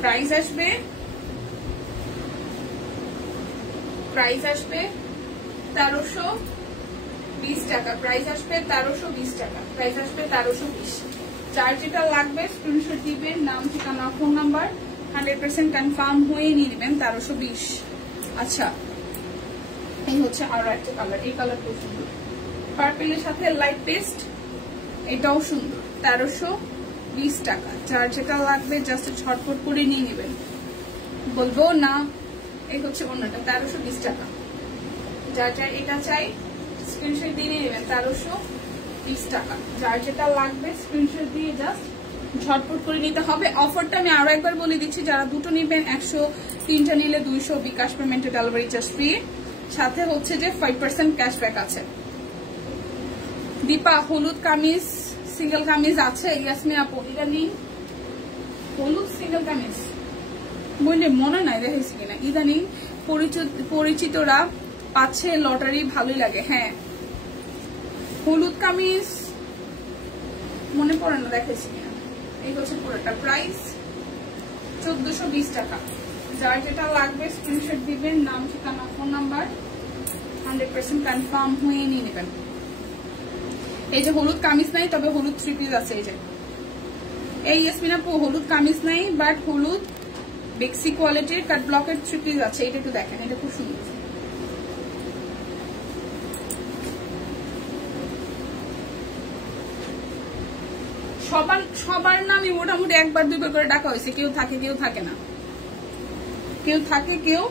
প্রাইস আসবে প্রাইস আসবে 1320 টাকা, প্রাইস আসবে 1320 টাকা, প্রাইস আসবে 1320। যার যেটা লাগবে স্ক্রিনশট দিবেন, নাম ঠিকানা ফোন নাম্বার 100% কনফার্ম হয়ে নিয়ে নেবেন 1320। আচ্ছা এই হচ্ছে আরো একটা কালার, এই কালারটাও সুন্দর, পার্পেলের সাথে লাইট পেস্ট, এটাও সুন্দর, 1320 টাকা। যার যেটা লাগবে জাস্ট ঝটপট করে নিয়ে নেবেন, বলবো না। এই হচ্ছে অন্যটা 1320 টাকা। যার যার এটা চাই স্ক্রিনশট দিয়ে নেবেন 1320 টাকা। যার যেটা লাগবে স্ক্রিনশট দিয়ে জাস্ট ঝটপট করে নিতে হবে। অফারটা আমি আরো একবার বলে দিচ্ছি, যারা দুটো নেবেন 103টা নিলে 200 বিকাশ পেমেন্টে ডেলিভারি চার্জ ফ্রি, সাথে হচ্ছে যে 5% ক্যাশব্যাক আছে। দীপা হলুদ কামিজ সিঙ্গেল কামিজ আছে, ইয়াসমিন আপু এটা নিন। হলুদ সিঙ্গেল কামিজ বললে মনে নাই দেখাইছি কিনা, ইদানিং পরিচিতরা পাচ্ছে লটারি, ভালোই লাগে। হ্যাঁ হলুদ কামিজ মনে পড়ে না দেখাইছি কিনা। এই হচ্ছে পুরোটা, প্রাইস 1420 টাকা। যার যেটা লাগবে স্ক্রিনশট দিবেন, নাম ঠিকানা ফোন নাম্বার 100% কনফার্ম হয়ে নিয়ে নেবেন। এই যে হলুদ কামিজ নাই, তবে হলুদ থ্রি পিস আছে। এই যে এই ইয়াসমিন আপু হলুদ কামিজ নাই, বাট হলুদ বেক্সি কোয়ালিটির কাট ব্লকের থ্রি পিস আছে। এটা একটু দেখেন, এটা খুব সুন্দর। সবার নামই মোটামুটি একবার দুইবার করে ডাকা হয়েছে, কেউ থাকে কেউ থাকে না, কেউ থাকে কেউ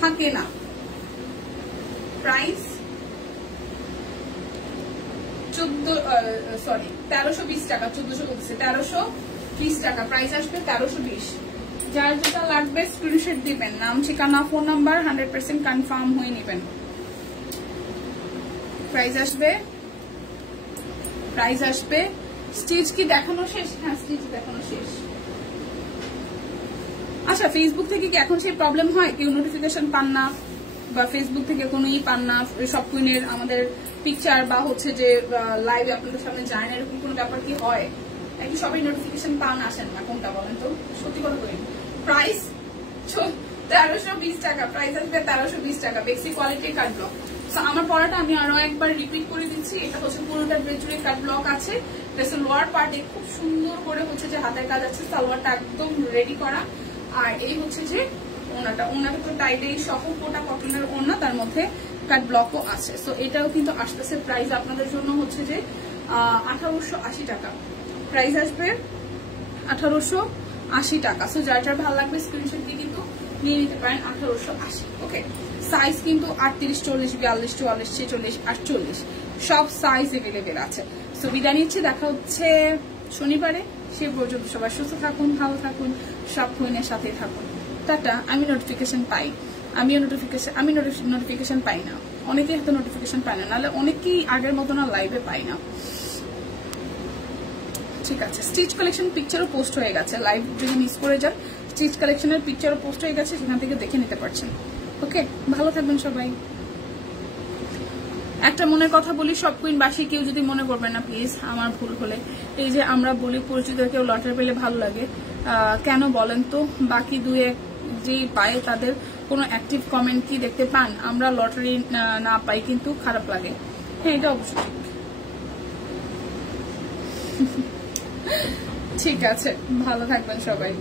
থাকে না। প্রাইস 1320 টাকা, 1400 বলছে, 1320 টাকা, প্রাইস আসবে 1320। যার যেটা লাগবে স্ক্রিনশট দিবেন, নাম ঠিকানা ফোন নাম্বার 100% কনফার্ম হয়ে নেবেন। প্রাইস আসবে স্টিচ কি দেখানো শেষ? হ্যাঁ স্টিচ দেখানো শেষ। আচ্ছা ফেসবুক থেকে কি এখন সেই প্রবলেম হয়, কেউ নোটিফিকেশন পান না বা ফেসবুক থেকে কোনো পান না সব কুইনের আমাদের পিকচার বা হচ্ছে যে লাইভে আপনাদের সামনে যায় না, এরকম কোনো ব্যাপার কি হয় নাকি সবাই নোটিফিকেশন পান আসেন না, কোনটা বলেন তো, সত্যি কথা বলেন। প্রাইস 1320 টাকা, প্রাইস আসবে 1320 টাকা, বেক্সি কোয়ালিটির কাট ব্লক। আমার পড়াটা আমি আরো একবার রিপিট করে দিচ্ছি। এটা হচ্ছে পুরোটা ড্রেসের কাট ব্লক আছে, ড্রেসের লোয়ার পার্টে খুব সুন্দর করে হচ্ছে যে হাতের কাজ আছে, সালোয়ারটা একদম রেডি করা। আর এই হচ্ছে যে ওনাটা তো টাইডেই সহ কোটা কটনের ওনা, তার মধ্যে কাট ব্লকও আছে। সো এটাও কিন্তু আসতেছে, প্রাইস আপনাদের জন্য হচ্ছে যে 1880 টাকা, প্রাইস আসবে 1880 টাকা। সো যার যার ভালো লাগবে স্ক্রিনশট দিয়ে কিন্তু নিয়ে নিতে পারেন 1880। ওকে, সাইজ কিন্তু 38, 40, 42, 44, 46, 48 সব সাইজ এভেলেবেল আছে। সো বিদায় নিচ্ছি, দেখা হচ্ছে শনিবারে। সে পর্যন্ত সবাই সুস্থ থাকুন, ভালো থাকুন, সব কুইনের সাথে থাকুন। টাটা। আমি নোটিফিকেশন পাই, আমি নোটিফিকেশন পাই না, অনেকেই হয়তো নোটিফিকেশন পায় না, নাহলে অনেকেই আগের মতো না লাইভে পাই না। ঠিক আছে, স্টিচ কালেকশন পিকচারও পোস্ট হয়ে গেছে, লাইভ যদি মিস করে যান স্টিচ কালেকশনের পিকচারও পোস্ট হয়ে গেছে, সেখান থেকে দেখে নিতে পারছেন। ওকে, ভালো থাকবেন সবাই। একটা মনের কথা বলি, সব কুইনবাসী কেউ যদি মনে করবেন না প্লিজ, আমার ভুল হলে। এই যে আমরা বলি পরিচিত কেউ লটারি পেলে ভালো লাগে, কেন বলেন তো? বাকি দুই এক যে পায় তাদের কোনো অ্যাক্টিভ কমেন্ট কি দেখতে পান? আমরা লটারি না পাই কিন্তু খারাপ লাগে। হ্যাঁ এটা অবশ্যই ঠিক আছে, ভালো থাকবেন সবাই।